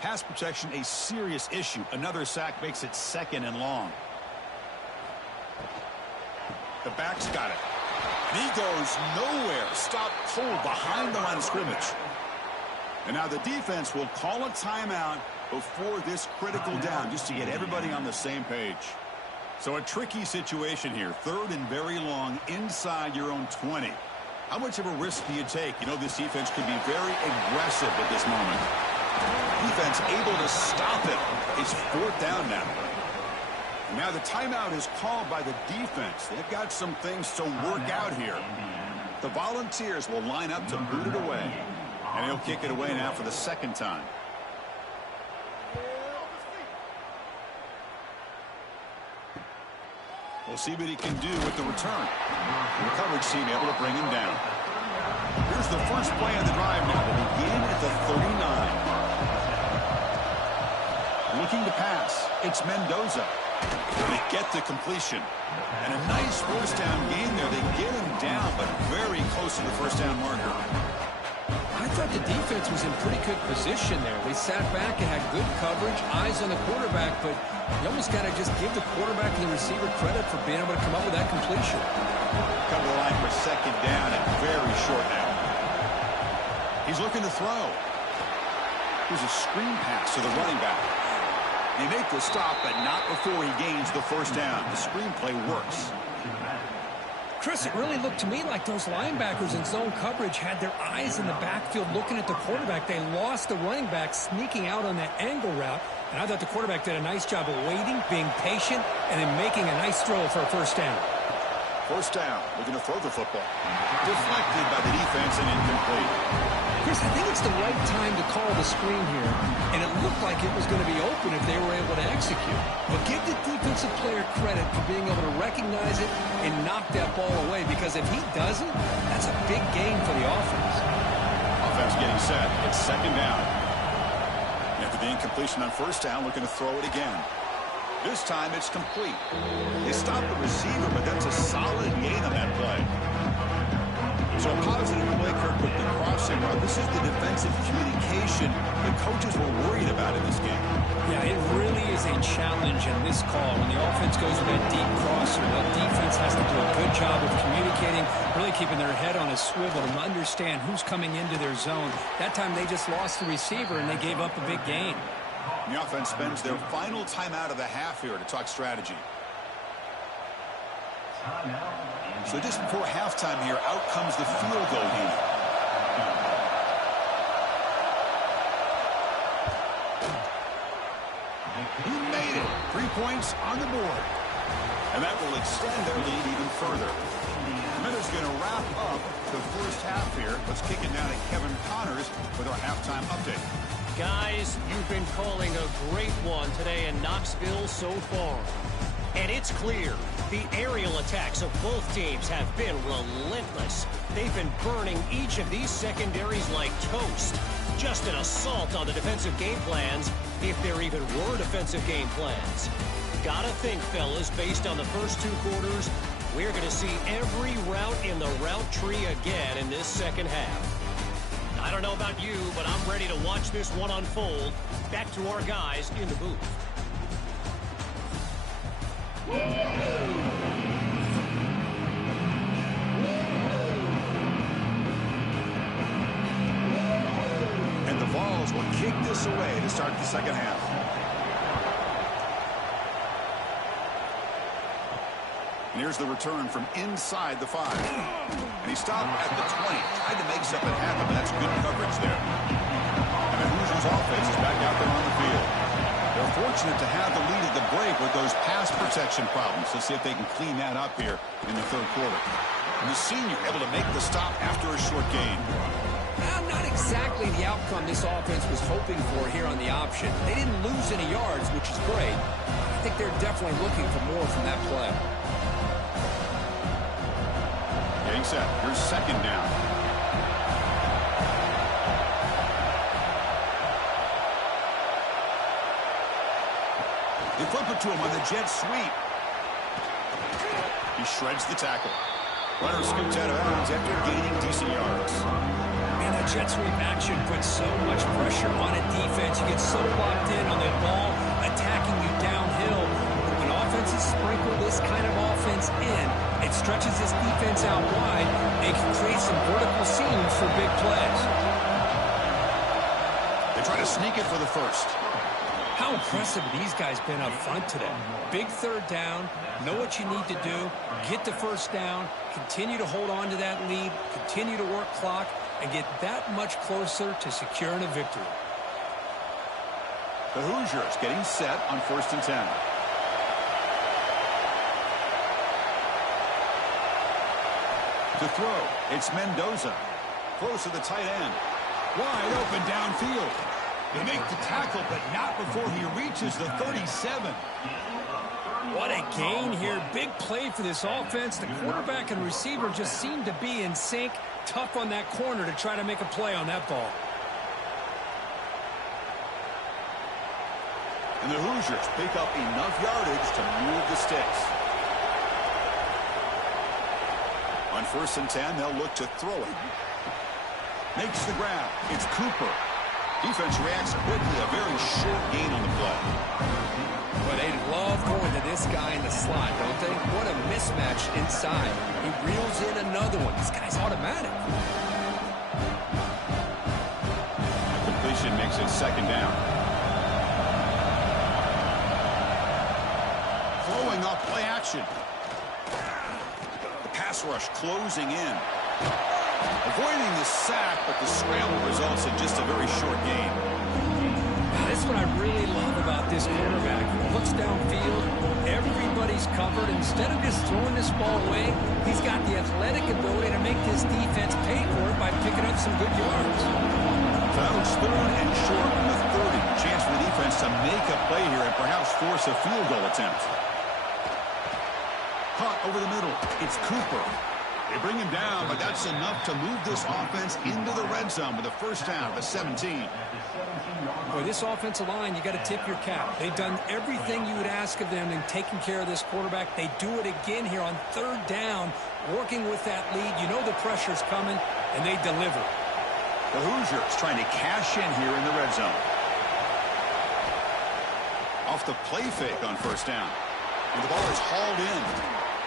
Pass protection, a serious issue. Another sack makes it 2nd and long. The back's got it. And he goes nowhere. Stop cold behind the line of scrimmage. And now the defense will call a timeout before this critical down, just to get everybody on the same page. So a tricky situation here. 3rd and very long inside your own 20. How much of a risk do you take? You know, this defense could be very aggressive at this moment. Defense able to stop it. It's 4th down now. Now the timeout is called by the defense. They've got some things to work out here. The Volunteers will line up to boot it away. And he'll kick it away now for the 2nd time. We'll see what he can do with the return. The coverage team able to bring him down. Here's the first play of the drive now. We'll begin at the 39. Looking to pass. It's Mendoza. They get the completion. And a nice 1st down gain there. They get him down, but very close to the 1st down marker. I thought the defense was in pretty good position there. They sat back and had good coverage, eyes on the quarterback, but you almost got to just give the quarterback and the receiver credit for being able to come up with that completion. Come to the line for 2nd down and very short now. He's looking to throw. Here's a screen pass to the running back. They make the stop, but not before he gains the 1st down. The screenplay works. Chris, it really looked to me like those linebackers in zone coverage had their eyes in the backfield looking at the quarterback. They lost the running back sneaking out on that angle route. And I thought the quarterback did a nice job of waiting, being patient, and then making a nice throw for a 1st down. 1st down, looking to throw the football. Deflected by the defense and incomplete. Chris, I think it's the right time to call the screen here, and it looked like it was going to be open if they were able to execute. But give the defensive player credit for being able to recognize it and knock that ball away, because if he doesn't, that's a big gain for the offense. Offense getting set. It's 2nd down. After the incompletion on 1st down, looking to throw it again. This time it's complete. They stop the receiver, but that's a solid gain on that play. So a positive play, Kirk, with the crossing route. This is the defensive communication the coaches were worried about in this game. Yeah, it really is a challenge in this call. When the offense goes with that deep crosser, the defense has to do a good job of communicating, really keeping their head on a swivel and understand who's coming into their zone. That time they just lost the receiver and they gave up a big gain. The offense spends their final timeout of the half here to talk strategy. So just before halftime here, out comes the field goal unit. He made it. 3 points on the board. And that will extend their lead even further. Minutes going to wrap up the 1st half here. Let's kick it now to Kevin Connors with our halftime update. Guys, you've been calling a great one today in Knoxville so far. And it's clear, the aerial attacks of both teams have been relentless. They've been burning each of these secondaries like toast. Just an assault on the defensive game plans, if there even were defensive game plans. Gotta think, fellas, based on the first 2 quarters, we're going to see every route in the route tree again in this 2nd half. I don't know about you, but I'm ready to watch this one unfold. Back to our guys in the booth. And the Vols will kick this away to start the 2nd half. And here's the return from inside the 5. And he stopped at the 20. Tried to make something happen, but that's good coverage there. And the Hoosiers offense is back out there on the field. They're fortunate to have the lead at the break with those pass protection problems. Let's see if they can clean that up here in the 3rd quarter. And the senior able to make the stop after a short gain. Not exactly the outcome this offense was hoping for here on the option. They didn't lose any yards, which is great. I think they're definitely looking for more from that play. Getting set. Here's 2nd down. They flip it to him on the jet sweep. He shreds the tackle. Runner scoots out of bounds after gaining decent yards. Man, that jet sweep action puts so much pressure on a defense. You get so locked in on that ball attacking you downhill. But when offenses sprinkle this kind of offense in, it stretches this defense out wide and can create some vertical seams for big plays. They try to sneak it for the first. How impressive have these guys been up front today? Big third down, know what you need to do, get the first down, continue to hold on to that lead, continue to work clock, and get that much closer to securing a victory. The Hoosiers getting set on 1st and 10. To throw, it's Mendoza. Close to the tight end. Wide open downfield. They make the tackle, but not before he reaches the 37. What a gain here. Big play for this offense. The quarterback and receiver just seem to be in sync. Tough on that corner to try to make a play on that ball. And the Hoosiers pick up enough yardage to move the sticks. On 1st and 10, they'll look to throw it. Makes the grab. It's Cooper. Defense reacts quickly. A very short gain on the play. But they love going to this guy in the slot, don't they? What a mismatch inside. He reels in another one. This guy's automatic. Completion makes it 2nd down. Throwing off play action. The pass rush closing in. Avoiding the sack, but the scramble results in just a very short gain. That's what I really love about this quarterback. He looks downfield, everybody's covered. Instead of just throwing this ball away, he's got the athletic ability to make this defense pay for it by picking up some good yards. So that was 3rd and short from the 30. Chance for the defense to make a play here and perhaps force a field goal attempt. Caught over the middle. It's Cooper. They bring him down, but that's enough to move this offense into the red zone with a first down of a 17. Boy, this offensive line, you got to tip your cap. They've done everything you would ask of them in taking care of this quarterback. They do it again here on 3rd down, working with that lead. You know the pressure's coming, and they deliver. The Hoosiers trying to cash in here in the red zone. Off the play fake on 1st down. And the ball is hauled in.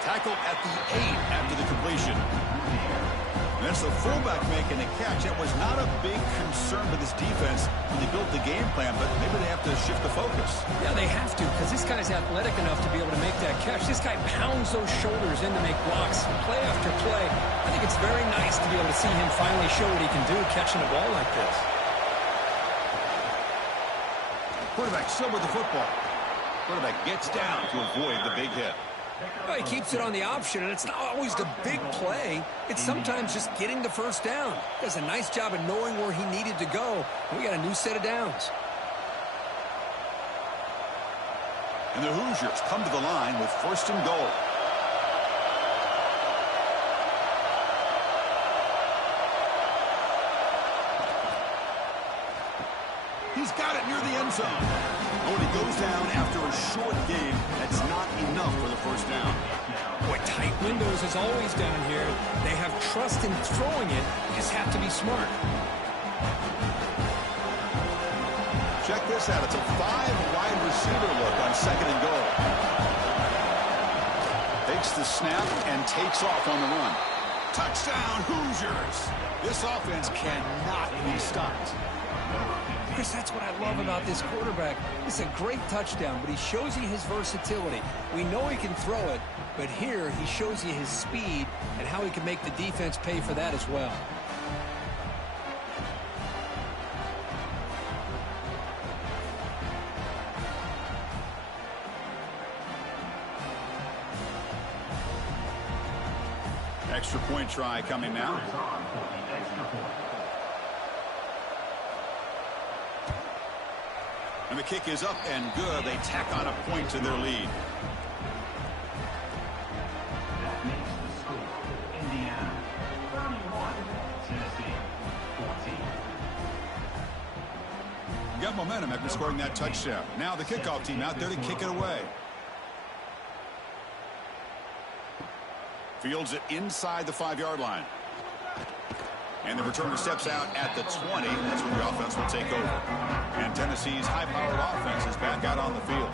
Tackle at the 8 after the completion. And that's the fullback making a catch. That was not a big concern for this defense when they built the game plan, but maybe they have to shift the focus. Yeah, they have to, because this guy's athletic enough to be able to make that catch. This guy pounds those shoulders in to make blocks play after play. I think it's very nice to be able to see him finally show what he can do catching a ball like this. Quarterback still with the football. Quarterback gets down to avoid the big hit. Well, he keeps it on the option, and it's not always the big play. It's sometimes just getting the first down. Does a nice job of knowing where he needed to go. We got a new set of downs. And the Hoosiers come to the line with 1st and goal. He's got it near the end zone. When he goes down after a short game, that's not enough for the first down. Boy, tight windows is always down here. They have trust in throwing it. You just have to be smart. Check this out. It's a 5-wide receiver look on 2nd and goal. Takes the snap and takes off on the run. Touchdown, Hoosiers. This offense cannot be stopped. Chris, that's what I love about this quarterback. It's a great touchdown, but he shows you his versatility. We know he can throw it, but here he shows you his speed and how he can make the defense pay for that as well. Extra point try coming now. And the kick is up and good. They tack on a point to their lead. That makes the score Indiana 31, Tennessee 14. Got momentum after scoring that touchdown. Now the kickoff team out there to kick it away. Fields it inside the 5-yard line. And the returner steps out at the 20. That's where the offense will take over. And Tennessee's high-powered offense is back out on the field.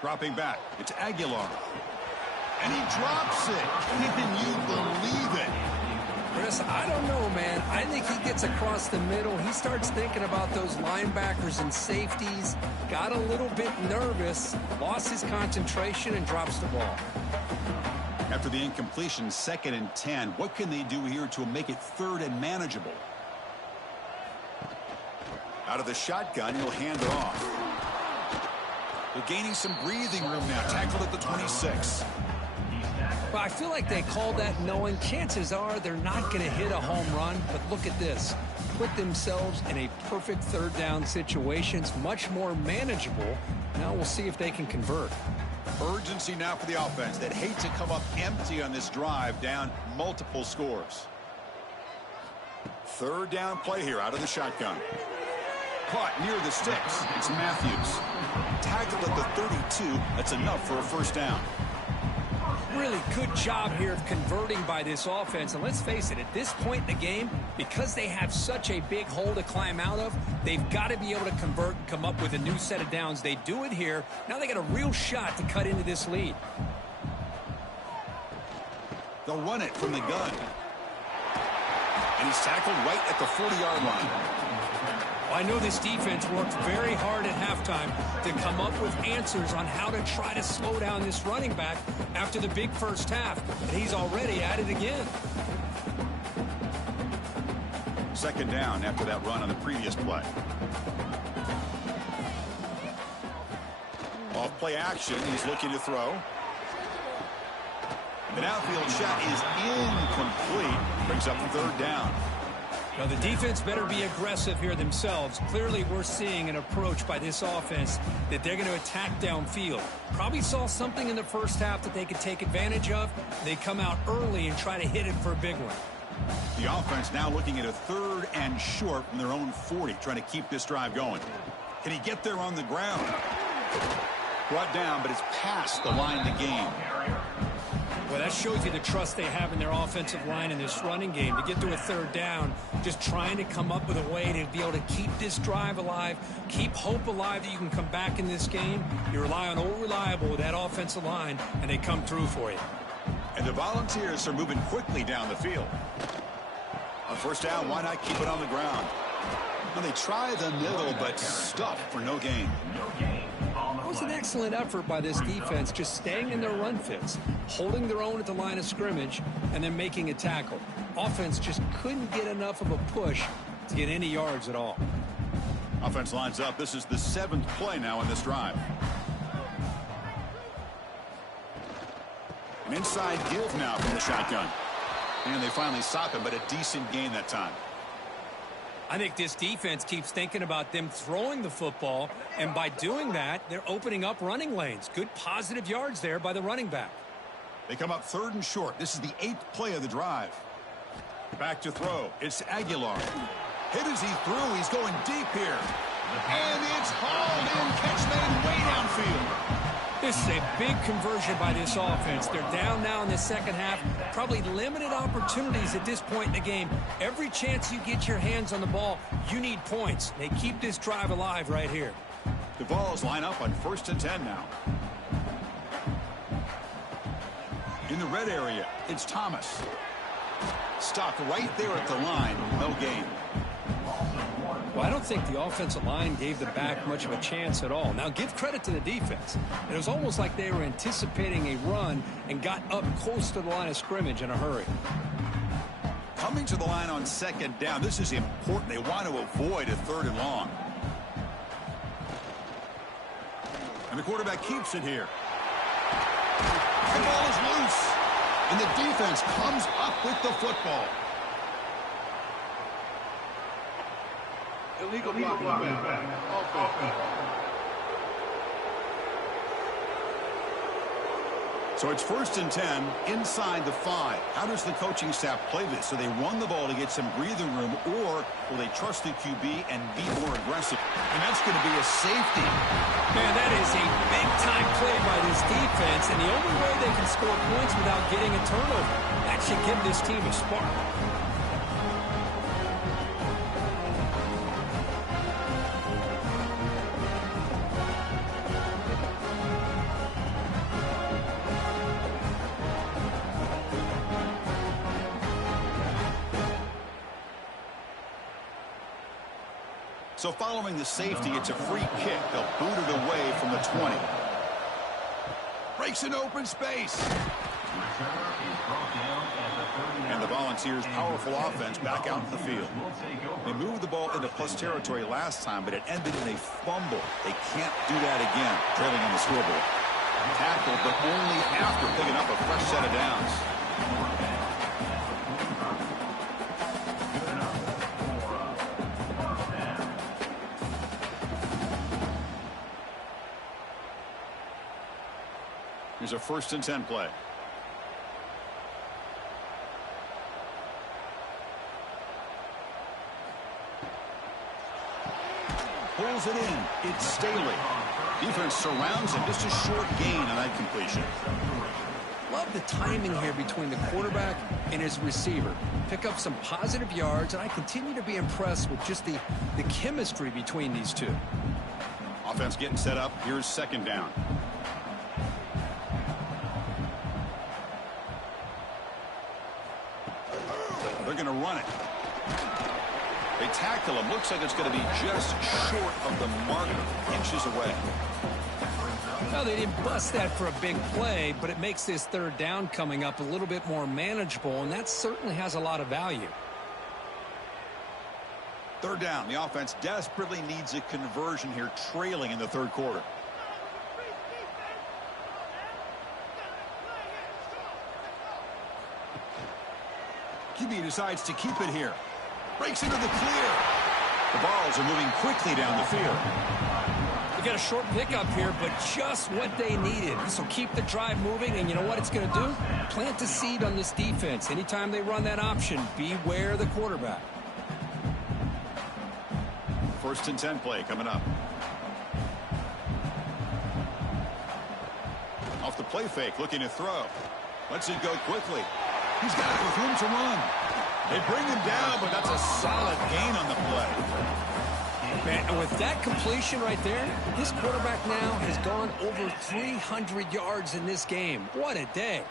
Dropping back, it's Aguilar. And he drops it. Can you believe it? Chris, I don't know, man. I think he gets across the middle. He starts thinking about those linebackers and safeties. Got a little bit nervous, lost his concentration, and drops the ball. After the incompletion, 2nd and 10. What can they do here to make it 3rd and manageable? Out of the shotgun, he'll hand it off. They're gaining some breathing room now. Tackled at the 26. Well, I feel like they called that knowing chances are they're not going to hit a home run. But look at this. Put themselves in a perfect 3rd down situation. It's much more manageable. Now we'll see if they can convert. Urgency now for the offense. They'd hate to come up empty on this drive, down multiple scores. 3rd down play here out of the shotgun. Caught near the sticks. It's Matthews. Tackled at the 32. That's enough for a 1st down. Really good job here of converting by this offense. And let's face it, at this point in the game, because they have such a big hole to climb out of, they've got to be able to convert and come up with a new set of downs. They do it here. Now they got a real shot to cut into this lead. They'll run it from the gun. And he's tackled right at the 40-yard line. I know this defense worked very hard at halftime to come up with answers on how to try to slow down this running back after the big first half. And he's already at it again. 2nd down after that run on the previous play. Off play action. He's looking to throw. The outfield shot is incomplete. Brings up 3rd down. Now, the defense better be aggressive here themselves. Clearly, we're seeing an approach by this offense that they're going to attack downfield. Probably saw something in the first half that they could take advantage of. They come out early and try to hit it for a big one. The offense now looking at a 3rd and short from their own 40, trying to keep this drive going. Can he get there on the ground? Brought down, but it's past the line to gain. Well, that shows you the trust they have in their offensive line in this running game. To get to a 3rd down, just trying to come up with a way to be able to keep this drive alive, keep hope alive that you can come back in this game. You rely on Old Reliable with that offensive line, and they come through for you. And the Volunteers are moving quickly down the field. On 1st down, why not keep it on the ground? Well, they try the middle, but stuff for no gain. That was an excellent effort by this defense, just staying in their run fits, holding their own at the line of scrimmage, and then making a tackle. Offense just couldn't get enough of a push to get any yards at all. Offense lines up. This is the 7th play now in this drive. An inside give now from the shotgun. And they finally stop him, but a decent gain that time. I think this defense keeps thinking about them throwing the football, and by doing that, they're opening up running lanes. Good positive yards there by the running back. They come up 3rd and short. This is the 8th play of the drive. Back to throw. It's Aguilar. Hit as he threw. He's going deep here. And it's hauled in. Catch made way downfield. This is a big conversion by this offense. They're down now in the 2nd half. Probably limited opportunities at this point in the game. Every chance you get your hands on the ball, you need points. They keep this drive alive right here. The Vols line up on 1st and 10 now. In the red area, it's Thomas. Stopped right there at the line. No gain. Well, I don't think the offensive line gave the back much of a chance at all. Now, give credit to the defense. It was almost like they were anticipating a run and got up close to the line of scrimmage in a hurry. Coming to the line on 2nd down. This is important. They want to avoid a 3rd and long. And the quarterback keeps it here. The ball is loose. And the defense comes up with the football. Illegal blocking back. So it's 1st and 10 inside the 5. How does the coaching staff play this? So they run the ball to get some breathing room, or will they trust the QB and be more aggressive? And that's going to be a safety. Man, that is a big-time play by this defense, and the only way they can score points without getting a turnover. That should give this team a spark. So following the safety, it's a free kick. They'll boot it away from the 20. Breaks an open space. And the Volunteers' powerful offense back out in the field. They moved the ball into plus territory last time, but it ended in a fumble. They can't do that again, trailing on the scoreboard. Tackled, but only after picking up a fresh set of downs. Here's a 1st and 10 play. Pulls it in. It's Staley. Defense surrounds him. Just a short gain on that completion. Love the timing here between the quarterback and his receiver. Pick up some positive yards, and I continue to be impressed with just the chemistry between these two. Offense getting set up. Here's 2nd down. They're going to run it. They tackle him. Looks like it's going to be just short of the mark, inches away. Well, they didn't bust that for a big play, but it makes this 3rd down coming up a little bit more manageable, and that certainly has a lot of value. 3rd down. The offense desperately needs a conversion here, trailing in the 3rd quarter. QB decides to keep it here. Breaks into the clear. The balls are moving quickly down the field. They got a short pickup here, but just what they needed. So keep the drive moving, and you know what it's going to do? Plant the seed on this defense. Anytime they run that option, beware the quarterback. 1st and 10 play coming up. Off the play fake, looking to throw. Lets it go quickly. He's got it with room to run. They bring him down, but that's a solid gain on the play. Man, with that completion right there, this quarterback now has gone over 300 yards in this game. What a day.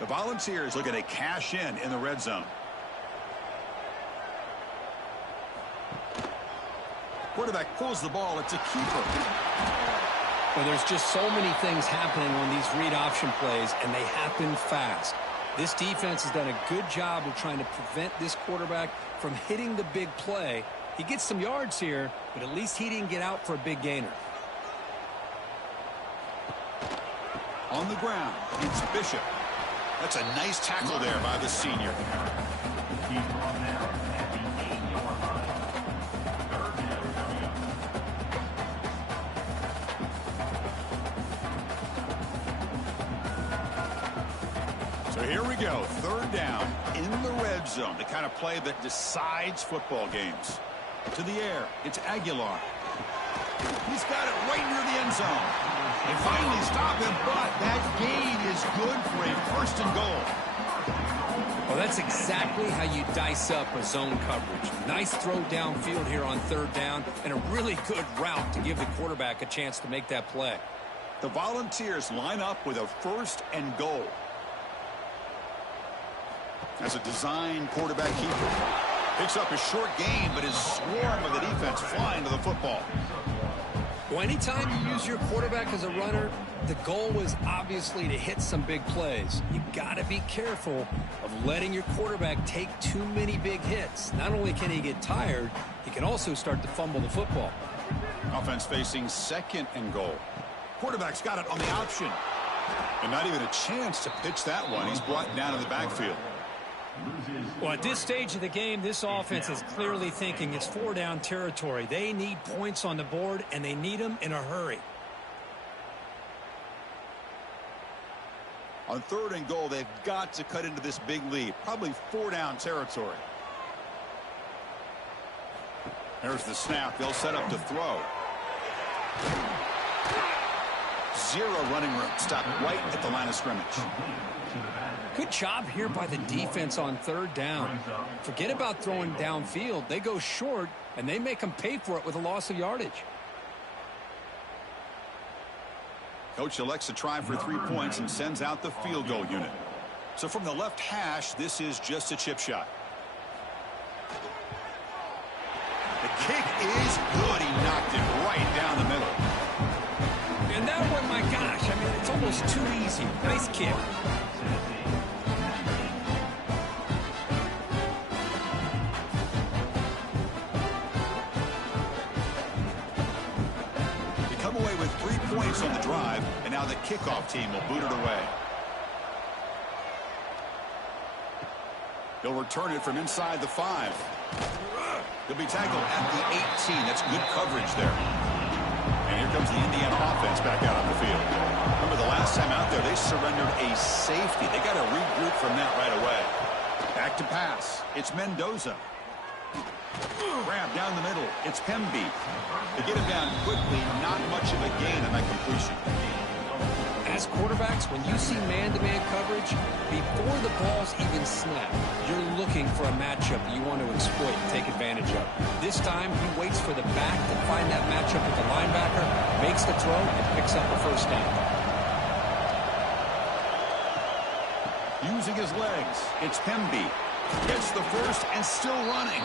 The Volunteers looking to cash in the red zone. Quarterback pulls the ball. It's a keeper. Well, there's just so many things happening on these read option plays, and they happen fast. This defense has done a good job of trying to prevent this quarterback from hitting the big play. He gets some yards here, but at least he didn't get out for a big gainer. On the ground, it's Bishop. That's a nice tackle there by the senior. He's brought down at the 8-yard line. 3rd down coming up. So here we go, 3rd down in the red zone, the kind of play that decides football games. To the air, it's Aguilar. He's got it right near the end zone. They finally stop him, but that gain is good for a 1st and goal. Well, that's exactly how you dice up a zone coverage. Nice throw downfield here on 3rd down, and a really good route to give the quarterback a chance to make that play. The Volunteers line up with a 1st and goal. As a design quarterback keeper. Picks up a short gain, but is swarmed with the defense flying to the football. Well, anytime you use your quarterback as a runner, the goal is obviously to hit some big plays. You got to be careful of letting your quarterback take too many big hits. Not only can he get tired, he can also start to fumble the football. Offense facing 2nd and goal. Quarterback's got it on the option. And not even a chance to pitch that one. He's brought down in the backfield. Well, at this stage of the game, this offense is clearly thinking it's 4-down territory. They need points on the board, and they need them in a hurry. On 3rd and goal, they've got to cut into this big lead. Probably 4-down territory. There's the snap. They'll set up to throw. Zero running room. Stopped right at the line of scrimmage. Good job here by the defense on third down. Forget about throwing downfield. They go short, and they make them pay for it with a loss of yardage. Coach elects to try for 3 points and sends out the field goal unit. So from the left hash, this is just a chip shot. The kick is good. He knocked it right down the middle. And that one, my gosh, I mean, it's almost too easy. Nice kick. They come away with 3 points on the drive, and now the kickoff team will boot it away. He'll return it from inside the 5. He'll be tackled at the 18. That's good coverage there. And here comes the Indiana offense back out on the field. Remember the last time out there, they surrendered a safety. They got to regroup from that right away. Back to pass. It's Mendoza. Grab down the middle. It's Pemby. They get him down quickly. Not much of a gain on that completion. As quarterbacks, when you see man-to-man coverage, before the ball's even snapped, you're looking for a matchup that you want to exploit and take advantage of. This time, he waits for the back to find that matchup with the linebacker, makes the throw, and picks up the first down. Using his legs, it's Pemby. Gets the first and still running.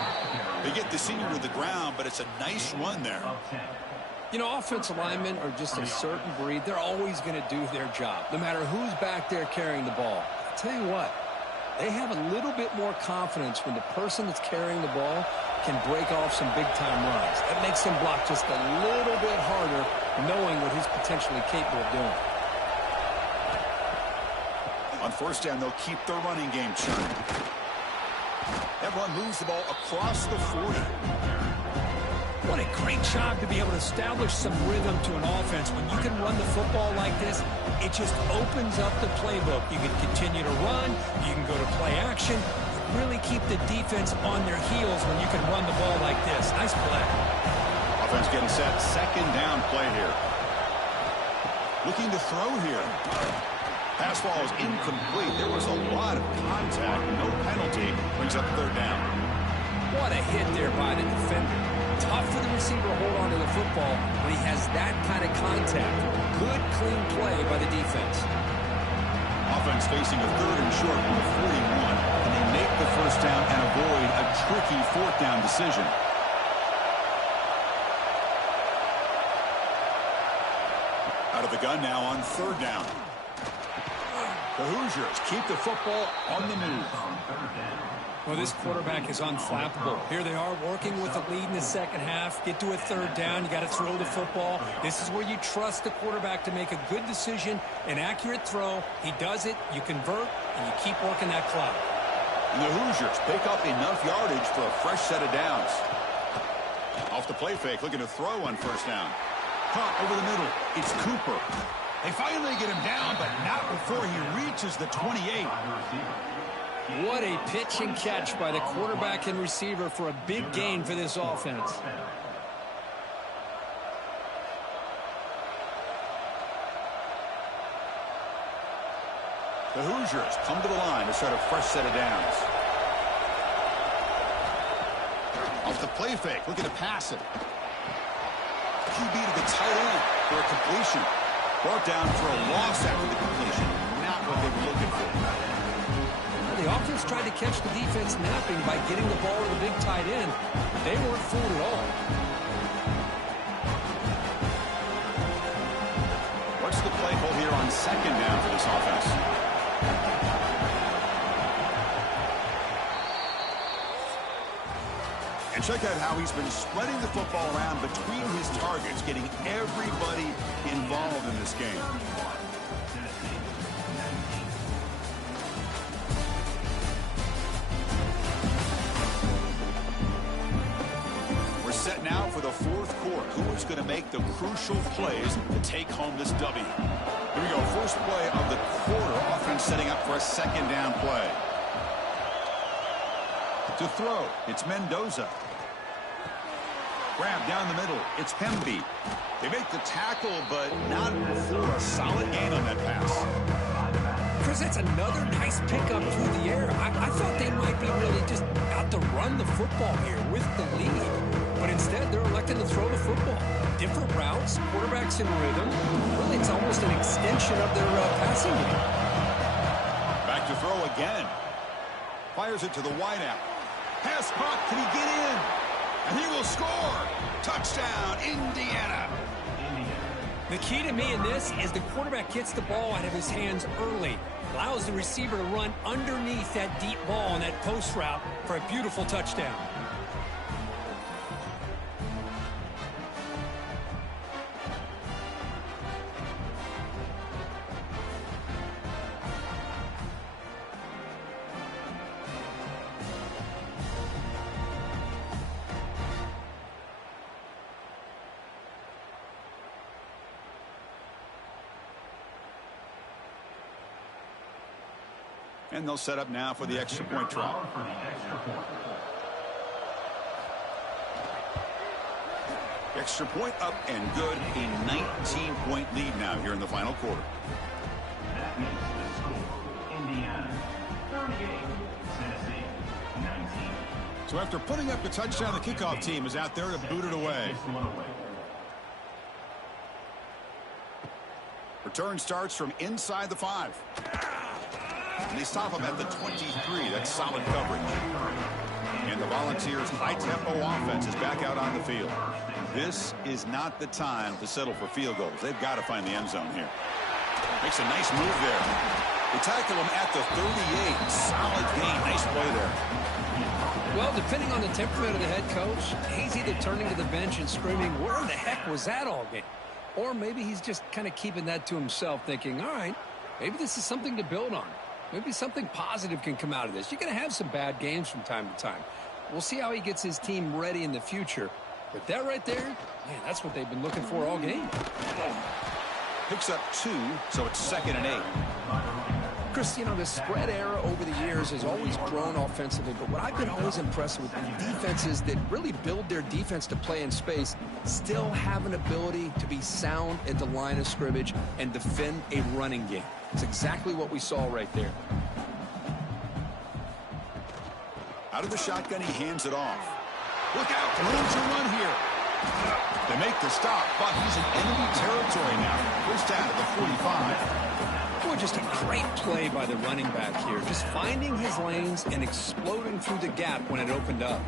They get the senior to the ground, but it's a nice run there. You know, offensive linemen are just a certain breed. They're always going to do their job, no matter who's back there carrying the ball. I'll tell you what, they have a little bit more confidence when the person that's carrying the ball can break off some big-time runs. It makes them block just a little bit harder, knowing what he's potentially capable of doing. On first down, they'll keep their running game churning. That run moves the ball across the 40. What a great job to be able to establish some rhythm to an offense. When you can run the football like this, it just opens up the playbook. You can continue to run. You can go to play action. You really keep the defense on their heels when you can run the ball like this. Nice play. Offense getting set. Second down play here. Looking to throw here. Pass ball is incomplete. There was a lot of contact. No penalty. Brings up third down. What a hit there by the defender. Tough for the receiver to hold on to the football when he has that kind of contact. Good, clean play by the defense. Offense facing a third and short from the 41, and they make the first down and avoid a tricky fourth down decision. Out of the gun now on third down. The Hoosiers keep the football on the move. Well, this quarterback is unflappable. Here they are working with the lead in the second half. Get to a third down. You got to throw the football. This is where you trust the quarterback to make a good decision, an accurate throw. He does it, you convert, and you keep working that clock. And the Hoosiers pick up enough yardage for a fresh set of downs. Off the play fake, looking to throw on first down. Caught over the middle. It's Cooper. They finally get him down, but not before he reaches the 28. What a pitch and catch by the quarterback and receiver for a big gain for this offense. The Hoosiers come to the line to start a fresh set of downs. Off the play fake, looking to pass it. QB to the tight end for a completion. Brought down for a loss after the completion. Not what they were looking for. The offense tried to catch the defense napping by getting the ball to the big tight end. They weren't fooled at all. What's the play call here on second down for this offense? And check out how he's been spreading the football around between his targets, getting everybody involved in this game. Set now for the fourth quarter. Who is going to make the crucial plays to take home this W? Here we go. First play of the quarter. Offense setting up for a second down play. To throw, it's Mendoza. Grab down the middle. It's Hemby. They make the tackle, but not for a solid gain on that pass. Chris, that's another nice pickup through the air. I thought they might be really just out to run the football here with the lead. But instead, they're electing to throw the football. Different routes, quarterbacks in rhythm. Really, it's almost an extension of their passing game. Back to throw again. Fires it to the wideout. Pass caught. Can he get in? And he will score. Touchdown, Indiana. The key to me in this is the quarterback gets the ball out of his hands early. Allows the receiver to run underneath that deep ball on that post route for a beautiful touchdown. And they'll set up now for the extra point try. Extra point up and good. A 19-point lead now here in the final quarter. That makes the score Indiana 38, Tennessee 19. So after putting up the touchdown, the kickoff team is out there to boot it away. Return starts from inside the 5. And they stop him at the 23. That's solid coverage. And the Volunteers' high-tempo offense is back out on the field. This is not the time to settle for field goals. They've got to find the end zone here. Makes a nice move there. They tackle him at the 38. Solid gain. Nice play there. Well, depending on the temperament of the head coach, he's either turning to the bench and screaming, where the heck was that all game? Or maybe he's just kind of keeping that to himself, thinking, all right, maybe this is something to build on. Maybe something positive can come out of this. You're going to have some bad games from time to time. We'll see how he gets his team ready in the future. But that right there, man, that's what they've been looking for all game. Picks up 2, so it's 2nd and 8. Chris, you know, the spread era over the years has always grown offensively, but what I've been always impressed with is defenses that really build their defense to play in space still have an ability to be sound at the line of scrimmage and defend a running game. It's exactly what we saw right there. Out of the shotgun, he hands it off. Look out, room to run here. They make the stop, but he's in enemy territory now. First down at the 45. Boy, just a great play by the running back here. Just finding his lanes and exploding through the gap when it opened up.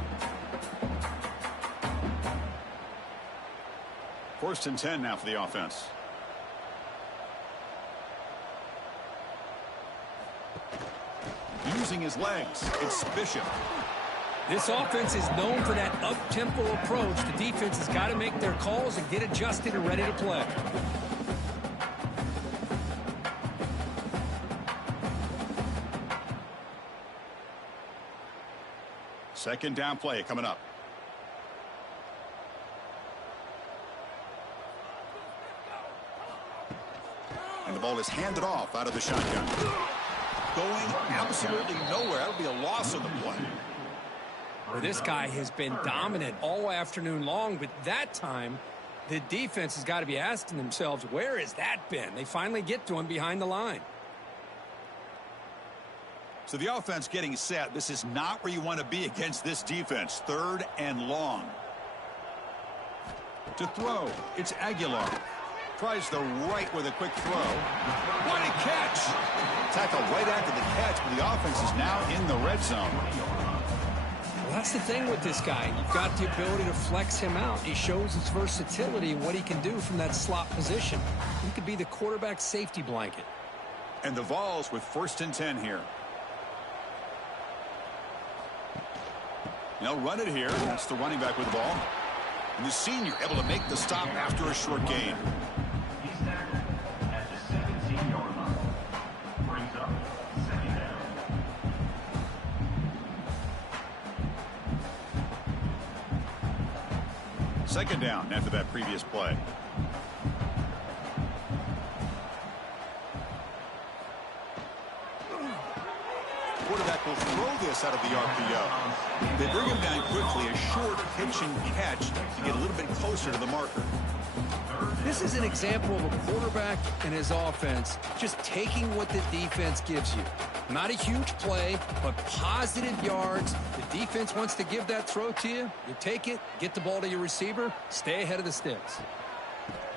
First and 10 now for the offense. Using his legs, it's Bishop. This offense is known for that up-tempo approach. The defense has got to make their calls and get adjusted and ready to play. Second down play coming up. And the ball is handed off out of the shotgun. Going absolutely nowhere. That'll be a loss on the play. Well, this guy has been dominant all afternoon long, but that time the defense has got to be asking themselves, where has that been? They finally get to him behind the line. So the offense getting set. This is not where you want to be against this defense. 3rd and long. To throw, it's Aguilar. Tries the right with a quick throw. What a catch! Tackle right after the catch, but the offense is now in the red zone. Well, that's the thing with this guy. You've got the ability to flex him out. He shows his versatility and what he can do from that slot position. He could be the quarterback's safety blanket. And the Vols with 1st and 10 here. They'll run it here. That's the running back with the ball. And the senior able to make the stop after a short gain. He's tackled at the 17-yard line. Brings up 2nd down. Second down after that previous play. quarterback will throw this out of the RPO. They bring him down quickly, a short pitch and catch to get a little bit closer to the marker. This is an example of a quarterback and his offense just taking what the defense gives you. Not a huge play, but positive yards. The defense wants to give that throw to you. You take it, get the ball to your receiver, stay ahead of the sticks.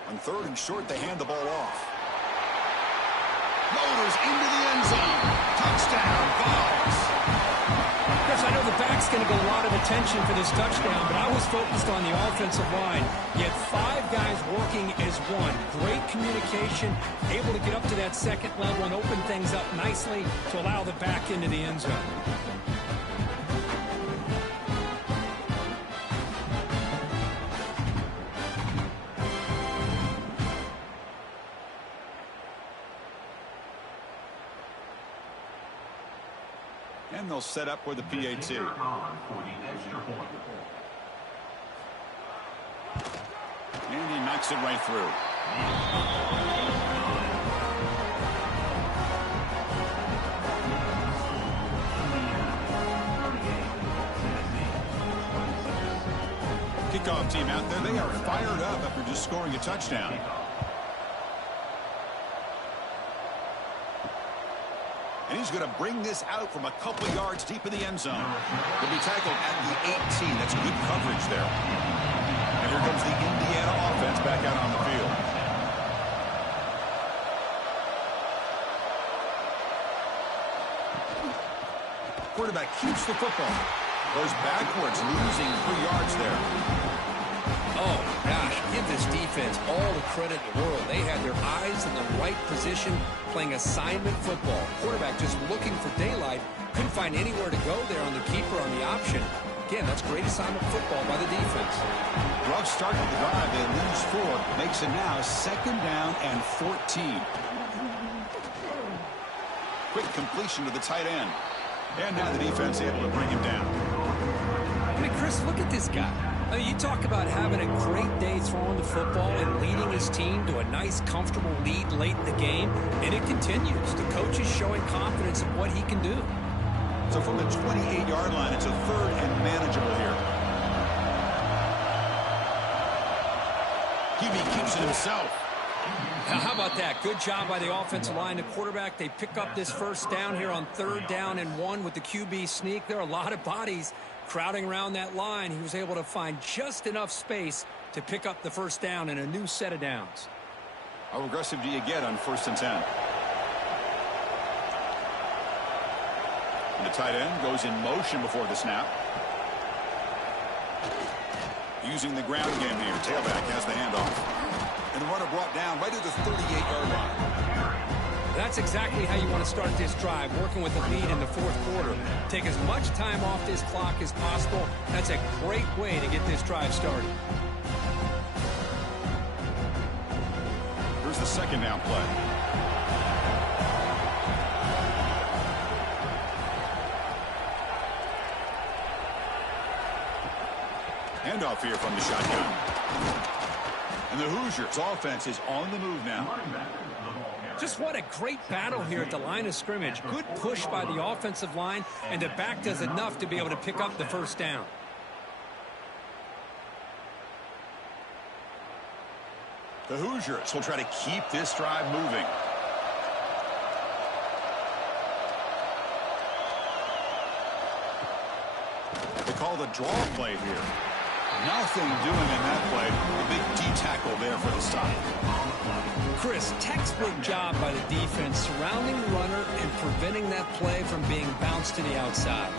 On 3rd and short, they hand the ball off. Motors into the end zone. Touchdown, Vols. Chris, I know the back's going to get a lot of attention for this touchdown, but I was focused on the offensive line. You had 5 guys working as one. Great communication, able to get up to that second level and open things up nicely to allow the back into the end zone. And they'll set up for the PAT. And he knocks it right through. Kickoff team out there. They are fired up after just scoring a touchdown. And he's going to bring this out from a couple yards deep in the end zone. He'll be tackled at the 18. That's good coverage there. And here comes the Indiana offense back out on the field. Quarterback keeps the football. Goes backwards, losing 3 yards there. Oh, gosh, give this defense all the credit in the world. They had their eyes in the right position, playing assignment football. Quarterback just looking for daylight. Couldn't find anywhere to go there on the keeper on the option. Again, that's great assignment football by the defense. Rough start to the drive. They lose 4. Makes it now 2nd down and 14. Quick completion to the tight end. And now the defense able to bring him down. I mean, Chris, look at this guy. I mean, you talk about having a great day throwing the football and leading his team to a nice, comfortable lead late in the game, and it continues. The coach is showing confidence in what he can do. So from the 28-yard line, it's a 3rd and manageable here. QB keeps it himself. Now, how about that? Good job by the offensive line. The quarterback, they pick up this 1st down here on 3rd down and 1 with the QB sneak. There are a lot of bodies crowding around that line. He was able to find just enough space to pick up the 1st down and a new set of downs. How aggressive do you get on 1st and 10? And the tight end goes in motion before the snap. Using the ground game here. Tailback has the handoff. And the runner brought down right at the 38-yard line. That's exactly how you want to start this drive, working with a lead in the 4th quarter. Take as much time off this clock as possible. That's a great way to get this drive started. Here's the 2nd down play. Handoff here from the shotgun. And the Hoosiers offense is on the move now. Just what a great battle here at the line of scrimmage. Good push by the offensive line, and the back does enough to be able to pick up the 1st down. The Hoosiers will try to keep this drive moving. They call the draw play here. Nothing doing in that play. A big D-tackle there for the stop. Chris, textbook job by the defense surrounding the runner and preventing that play from being bounced to the outside.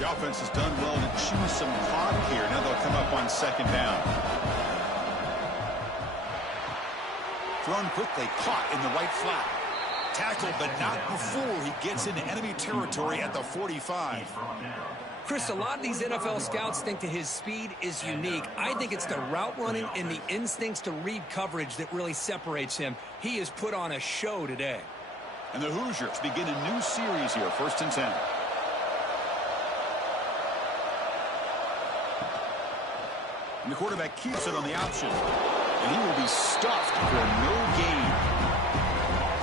The offense has done well to choose some clock here. Now they'll come up on 2nd down. Thrown quickly, caught in the right flat. Tackled, but not before he gets into enemy territory at the 45. Chris, a lot of these NFL scouts think that his speed is unique. I think it's the route running and the instincts to read coverage that really separates him. He has put on a show today. And the Hoosiers begin a new series here, 1st and 10. And the quarterback keeps it on the option. And he will be stuffed for no gain.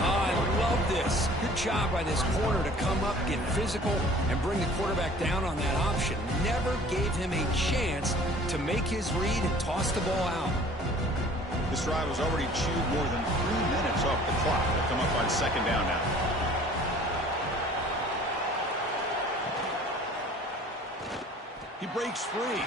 I love this. Chris, good job by this corner to come up, get physical, and bring the quarterback down on that option. Never gave him a chance to make his read and toss the ball out. This drive has already chewed more than 3 minutes off the clock. They'll come up on second down now. He breaks free.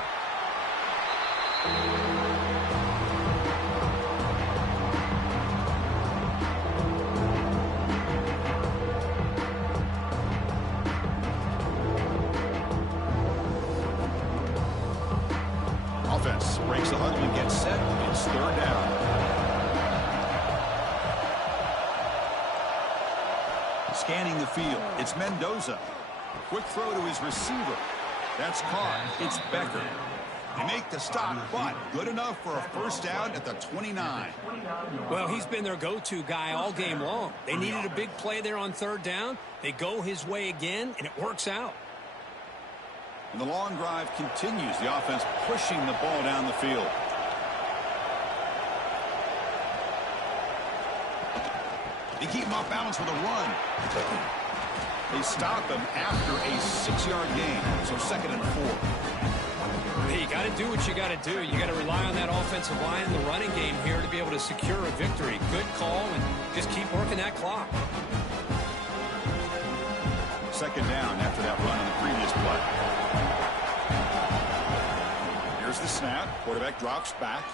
Offense breaks the huddle and gets set. It's third down. Scanning the field. It's Mendoza. Quick throw to his receiver. That's caught. It's Becker. They make the stop, but good enough for a first down at the 29. Well, he's been their go-to guy all game long. They needed a big play there on third down. They go his way again, and it works out. And the long drive continues. The offense pushing the ball down the field. They keep him off balance with a run. They stop him after a 6-yard gain. So 2nd and 4. Hey, you got to do what you got to do. You got to rely on that offensive line in the running game here to be able to secure a victory. Good call, and just keep working that clock. 2nd down after that run on the previous play. Here's the snap. Quarterback drops back.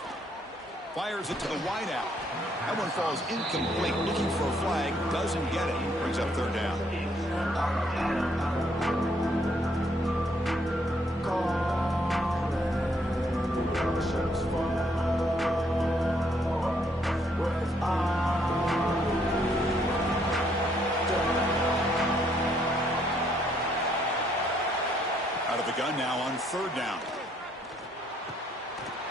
Fires it to the wideout. That one falls incomplete. Looking for a flag. Doesn't get it. Brings up third down. Out of the gun now on third down.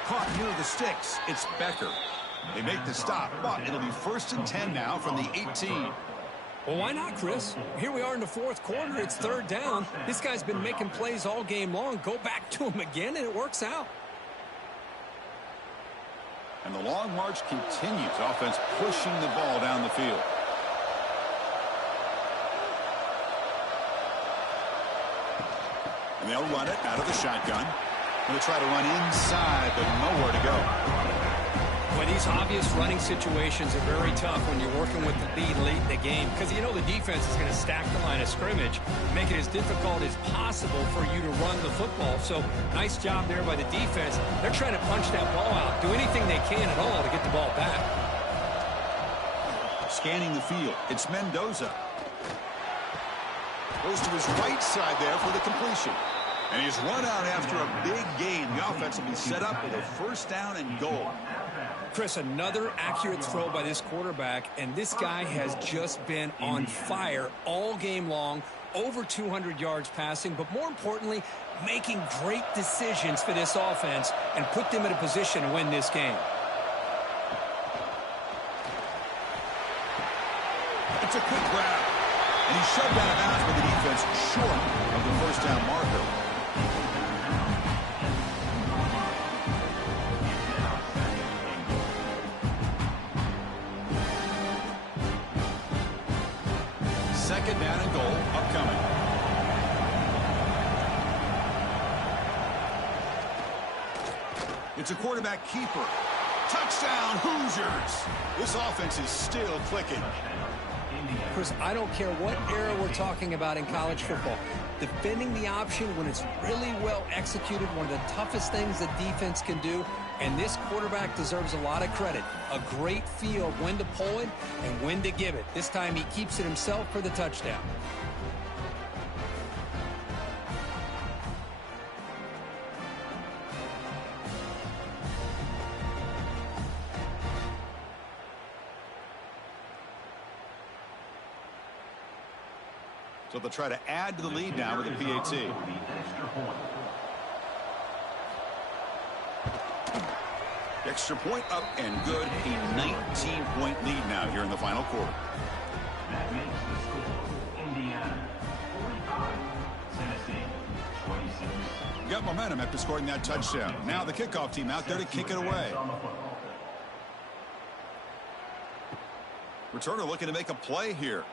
Caught near the sticks. It's Becker. They make the stop, but it'll be 1st and 10 now from the 18. Well, why not, Chris? Here we are in the 4th quarter. It's third down. This guy's been making plays all game long. Go back to him again, and it works out. And the long march continues. Offense pushing the ball down the field. And they'll run it out of the shotgun. Going to try to run inside, but nowhere to go. Well, these obvious running situations are very tough when you're working with the lead late in the game because you know the defense is going to stack the line of scrimmage, make it as difficult as possible for you to run the football. So nice job there by the defense. They're trying to punch that ball out, do anything they can at all to get the ball back. Scanning the field. It's Mendoza. Goes to his right side there for the completion. And he's run out after a big gain. The offense will be set up with a 1st down and goal. Chris, another accurate throw by this quarterback, and this guy has just been on fire all game long, over 200 yards passing, but more importantly, making great decisions for this offense and put them in a position to win this game. It's a quick grab, and he's shoved out of bounds by the defense short of the 1st down marker. Second down and goal upcoming. It's a quarterback keeper. Touchdown, Hoosiers. This offense is still clicking. Chris, I don't care what era we're talking about in college football. Defending the option when it's really well executed, one of the toughest things the defense can do, and this quarterback deserves a lot of credit. A great feel of when to pull it and when to give it. This time he keeps it himself for the touchdown. So they'll try to add to the lead now with a PAT. Extra point up and good. A 19-point lead now here in the final quarter. That makes the score Indiana 45, Tennessee 26. Got momentum after scoring that touchdown. Now the kickoff team out there to kick it away. Returner looking to make a play here.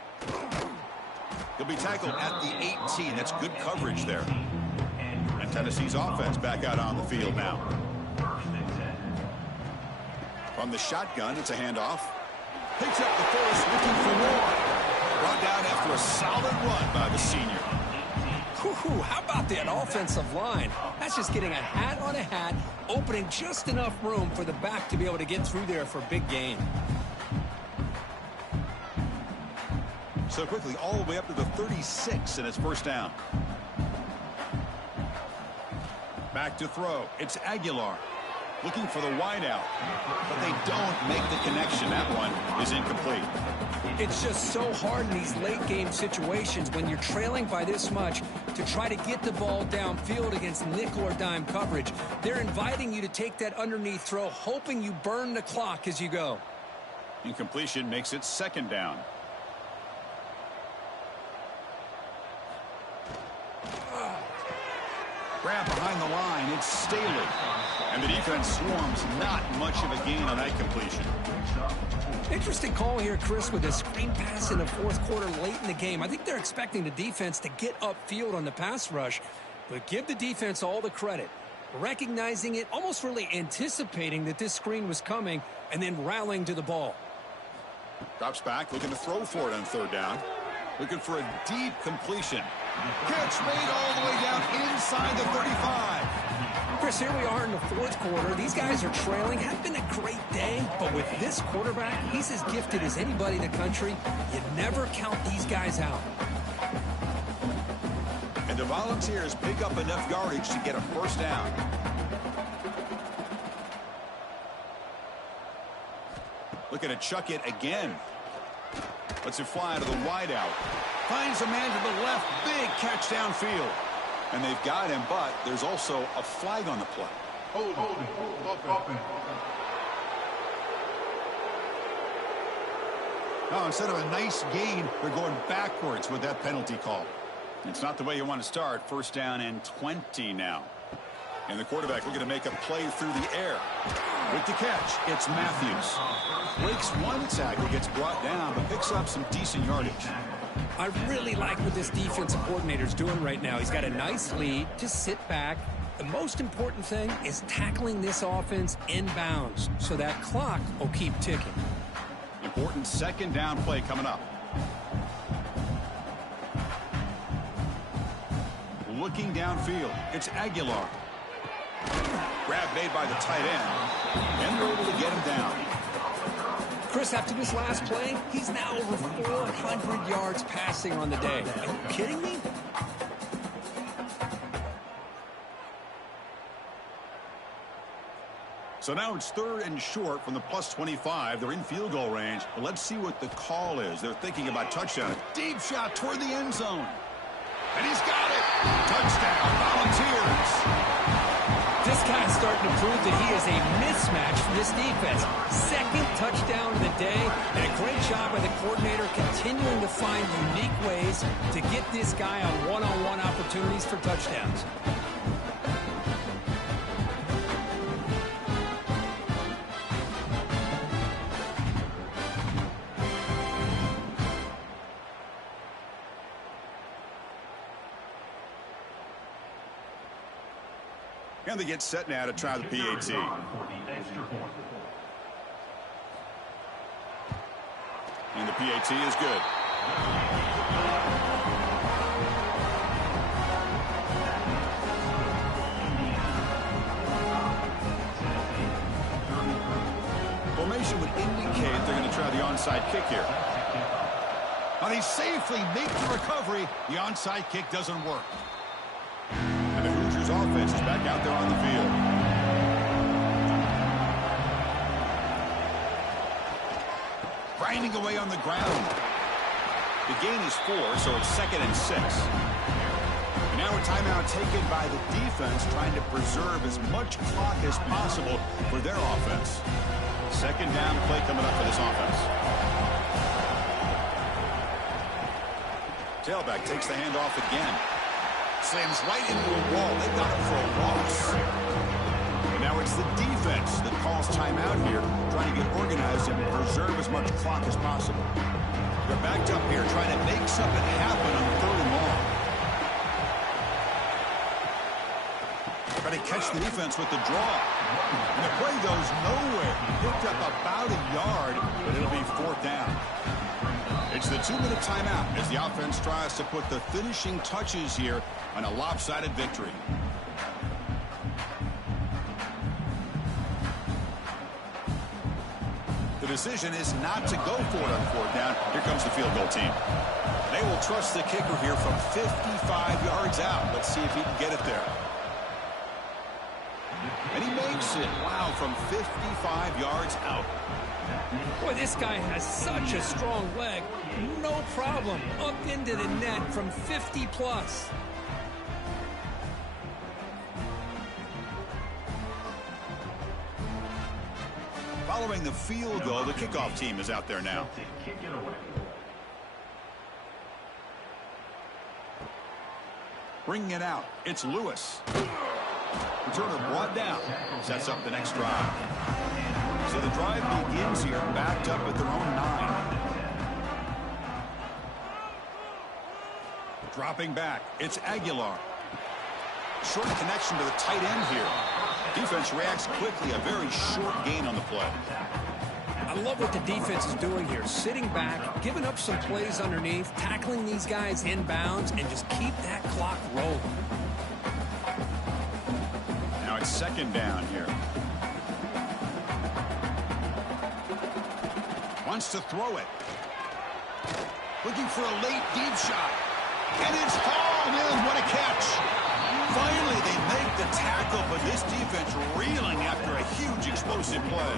He'll be tackled at the 18. That's good coverage there. And Tennessee's offense back out on the field now. From the shotgun, it's a handoff. Picks up the first, looking for more. Brought down after a solid run by the senior. Whew, how about that offensive line? That's just getting a hat on a hat, opening just enough room for the back to be able to get through there for a big gain. So quickly, all the way up to the 36, and it's first down. Back to throw. It's Aguilar looking for the wideout, but they don't make the connection. That one is incomplete. It's just so hard in these late game situations when you're trailing by this much to try to get the ball downfield against nickel or dime coverage. They're inviting you to take that underneath throw, hoping you burn the clock as you go. Incompletion makes it second down. Grab behind the line. It's Staley. And the defense swarms. Not much of a gain on that completion. Interesting call here, Chris, with a screen pass in the fourth quarter late in the game. I think they're expecting the defense to get upfield on the pass rush, but give the defense all the credit. Recognizing it, almost really anticipating that this screen was coming, and then rallying to the ball. Drops back, looking to throw for it on third down. Looking for a deep completion. Catch made all the way down inside the 35. Chris, here we are in the fourth quarter. These guys are trailing. Had been a great day, but with this quarterback, he's as gifted as anybody in the country. You never count these guys out. And the Volunteers pick up enough yardage to get a first down. Looking to chuck it again. Lets it fly to the wideout. Finds a man to the left. Big catch downfield. And they've got him, but there's also a flag on the play. Now, instead of a nice gain, they're going backwards with that penalty call. It's not the way you want to start. First down and 20 now. And the quarterback looking to make a play through the air. With the catch, it's Matthews. Breaks one tackle, gets brought down, but picks up some decent yardage. I really like what this defensive coordinator's doing right now. He's got a nice lead. Just sit back. The most important thing is tackling this offense inbounds, so that clock will keep ticking. Important second down play coming up. Looking downfield, it's Aguilar. Grab made by the tight end, and they're able to get him down. Chris, after this last play, he's now over 400 yards passing on the day. Are you kidding me? So now it's third and short from the plus 25. They're in field goal range. But let's see what the call is. They're thinking about touchdown. Deep shot toward the end zone. And he's got it. Touchdown, Volunteers. This guy's starting to prove that he is a mismatch for this defense. Second touchdown of the day, and a great job by the coordinator continuing to find unique ways to get this guy on one-on-one opportunities for touchdowns. And they get set now to try the PAT. And the PAT is good. Formation would indicate they're going to try the onside kick here. Now they safely make the recovery. The onside kick doesn't work. And the Hoosiers offense is back out there on the field. Grinding away on the ground. The gain is 4, so it's 2nd and 6. And now a timeout taken by the defense, trying to preserve as much clock as possible for their offense. Second down play coming up for this offense. Tailback takes the handoff again. Slams right into a wall. They got him for a loss. And now it's the defense that calls timeout here, trying to get organized and preserve as much clock as possible. They're backed up here, trying to make something happen on 3rd and long. Try to catch the defense with the draw. And the play goes nowhere. Picked up about a yard, but it'll be 4th down. It's the 2-minute timeout as the offense tries to put the finishing touches here on a lopsided victory. The decision is not to go for it on 4th down. Here comes the field goal team. They will trust the kicker here from 55 yards out. Let's see if he can get it there. And he makes it. Wow, from 55 yards out. Boy, this guy has such a strong leg. No problem. Up into the net from 50 plus. Following the field goal, the kickoff team is out there now. Bringing it out, it's Lewis. Returner brought down. Sets up the next drive. So the drive begins here, backed up at their own 9. Dropping back, it's Aguilar. Short connection to the tight end here. Defense reacts quickly, a very short gain on the play. I love what the defense is doing here. Sitting back, giving up some plays underneath, tackling these guys inbounds, and just keep that clock rolling. Now it's 2nd down here. Wants to throw it. Looking for a late deep shot. And it's hauled in. What a catch. Finally, they make the tackle, but this defense reeling after a huge explosive play.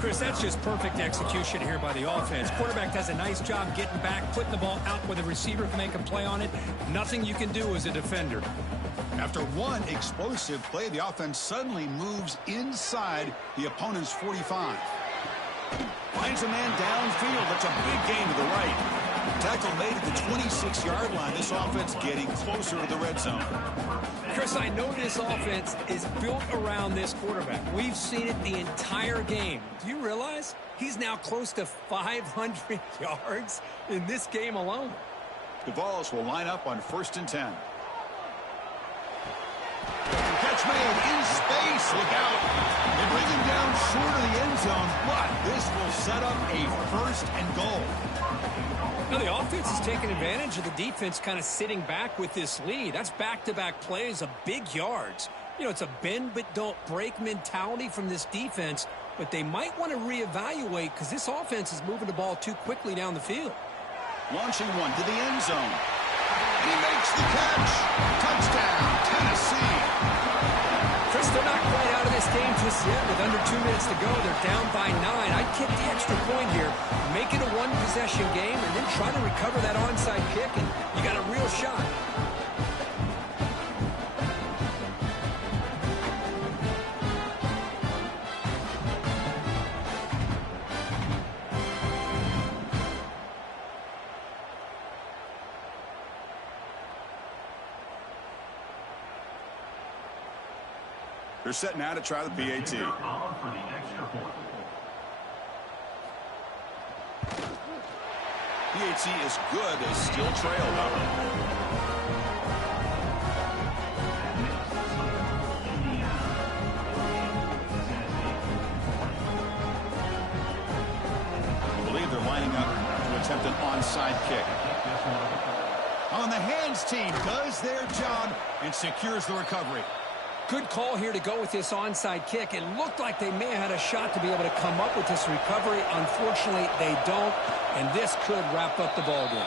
Chris, that's just perfect execution here by the offense. Quarterback does a nice job getting back, putting the ball out where the receiver can make a play on it. Nothing you can do as a defender. After one explosive play, the offense suddenly moves inside the opponent's 45. Finds a man downfield. That's a big gain to the right. Tackle made at the 26-yard line. This offense getting closer to the red zone. Chris, I know this offense is built around this quarterback. We've seen it the entire game. Do you realize he's now close to 500 yards in this game alone? The Vols will line up on 1st and 10. Catch made in space. Look out. They bring him down short of the end zone, but this will set up a 1st and goal. Now, the offense is taking advantage of the defense kind of sitting back with this lead. That's back-to-back plays of big yards. You know, it's a bend but don't break mentality from this defense, but they might want to reevaluate because this offense is moving the ball too quickly down the field. Launching one to the end zone. And he makes the catch. Touchdown, Tennessee. Chris, they're not quite out of this game just yet. With under 2 minutes to go, they're down by 9. I'd kick the extra point here, make it a one-possession game, and then try to recover that onside kick, and you got a real shot. They're set now to try the PAT. PAT is good as still trailed up. I believe they're lining up to attempt an onside kick. On the hands team does their job and secures the recovery. Good call here to go with this onside kick. It looked like they may have had a shot to be able to come up with this recovery. Unfortunately, they don't, and this could wrap up the ball game.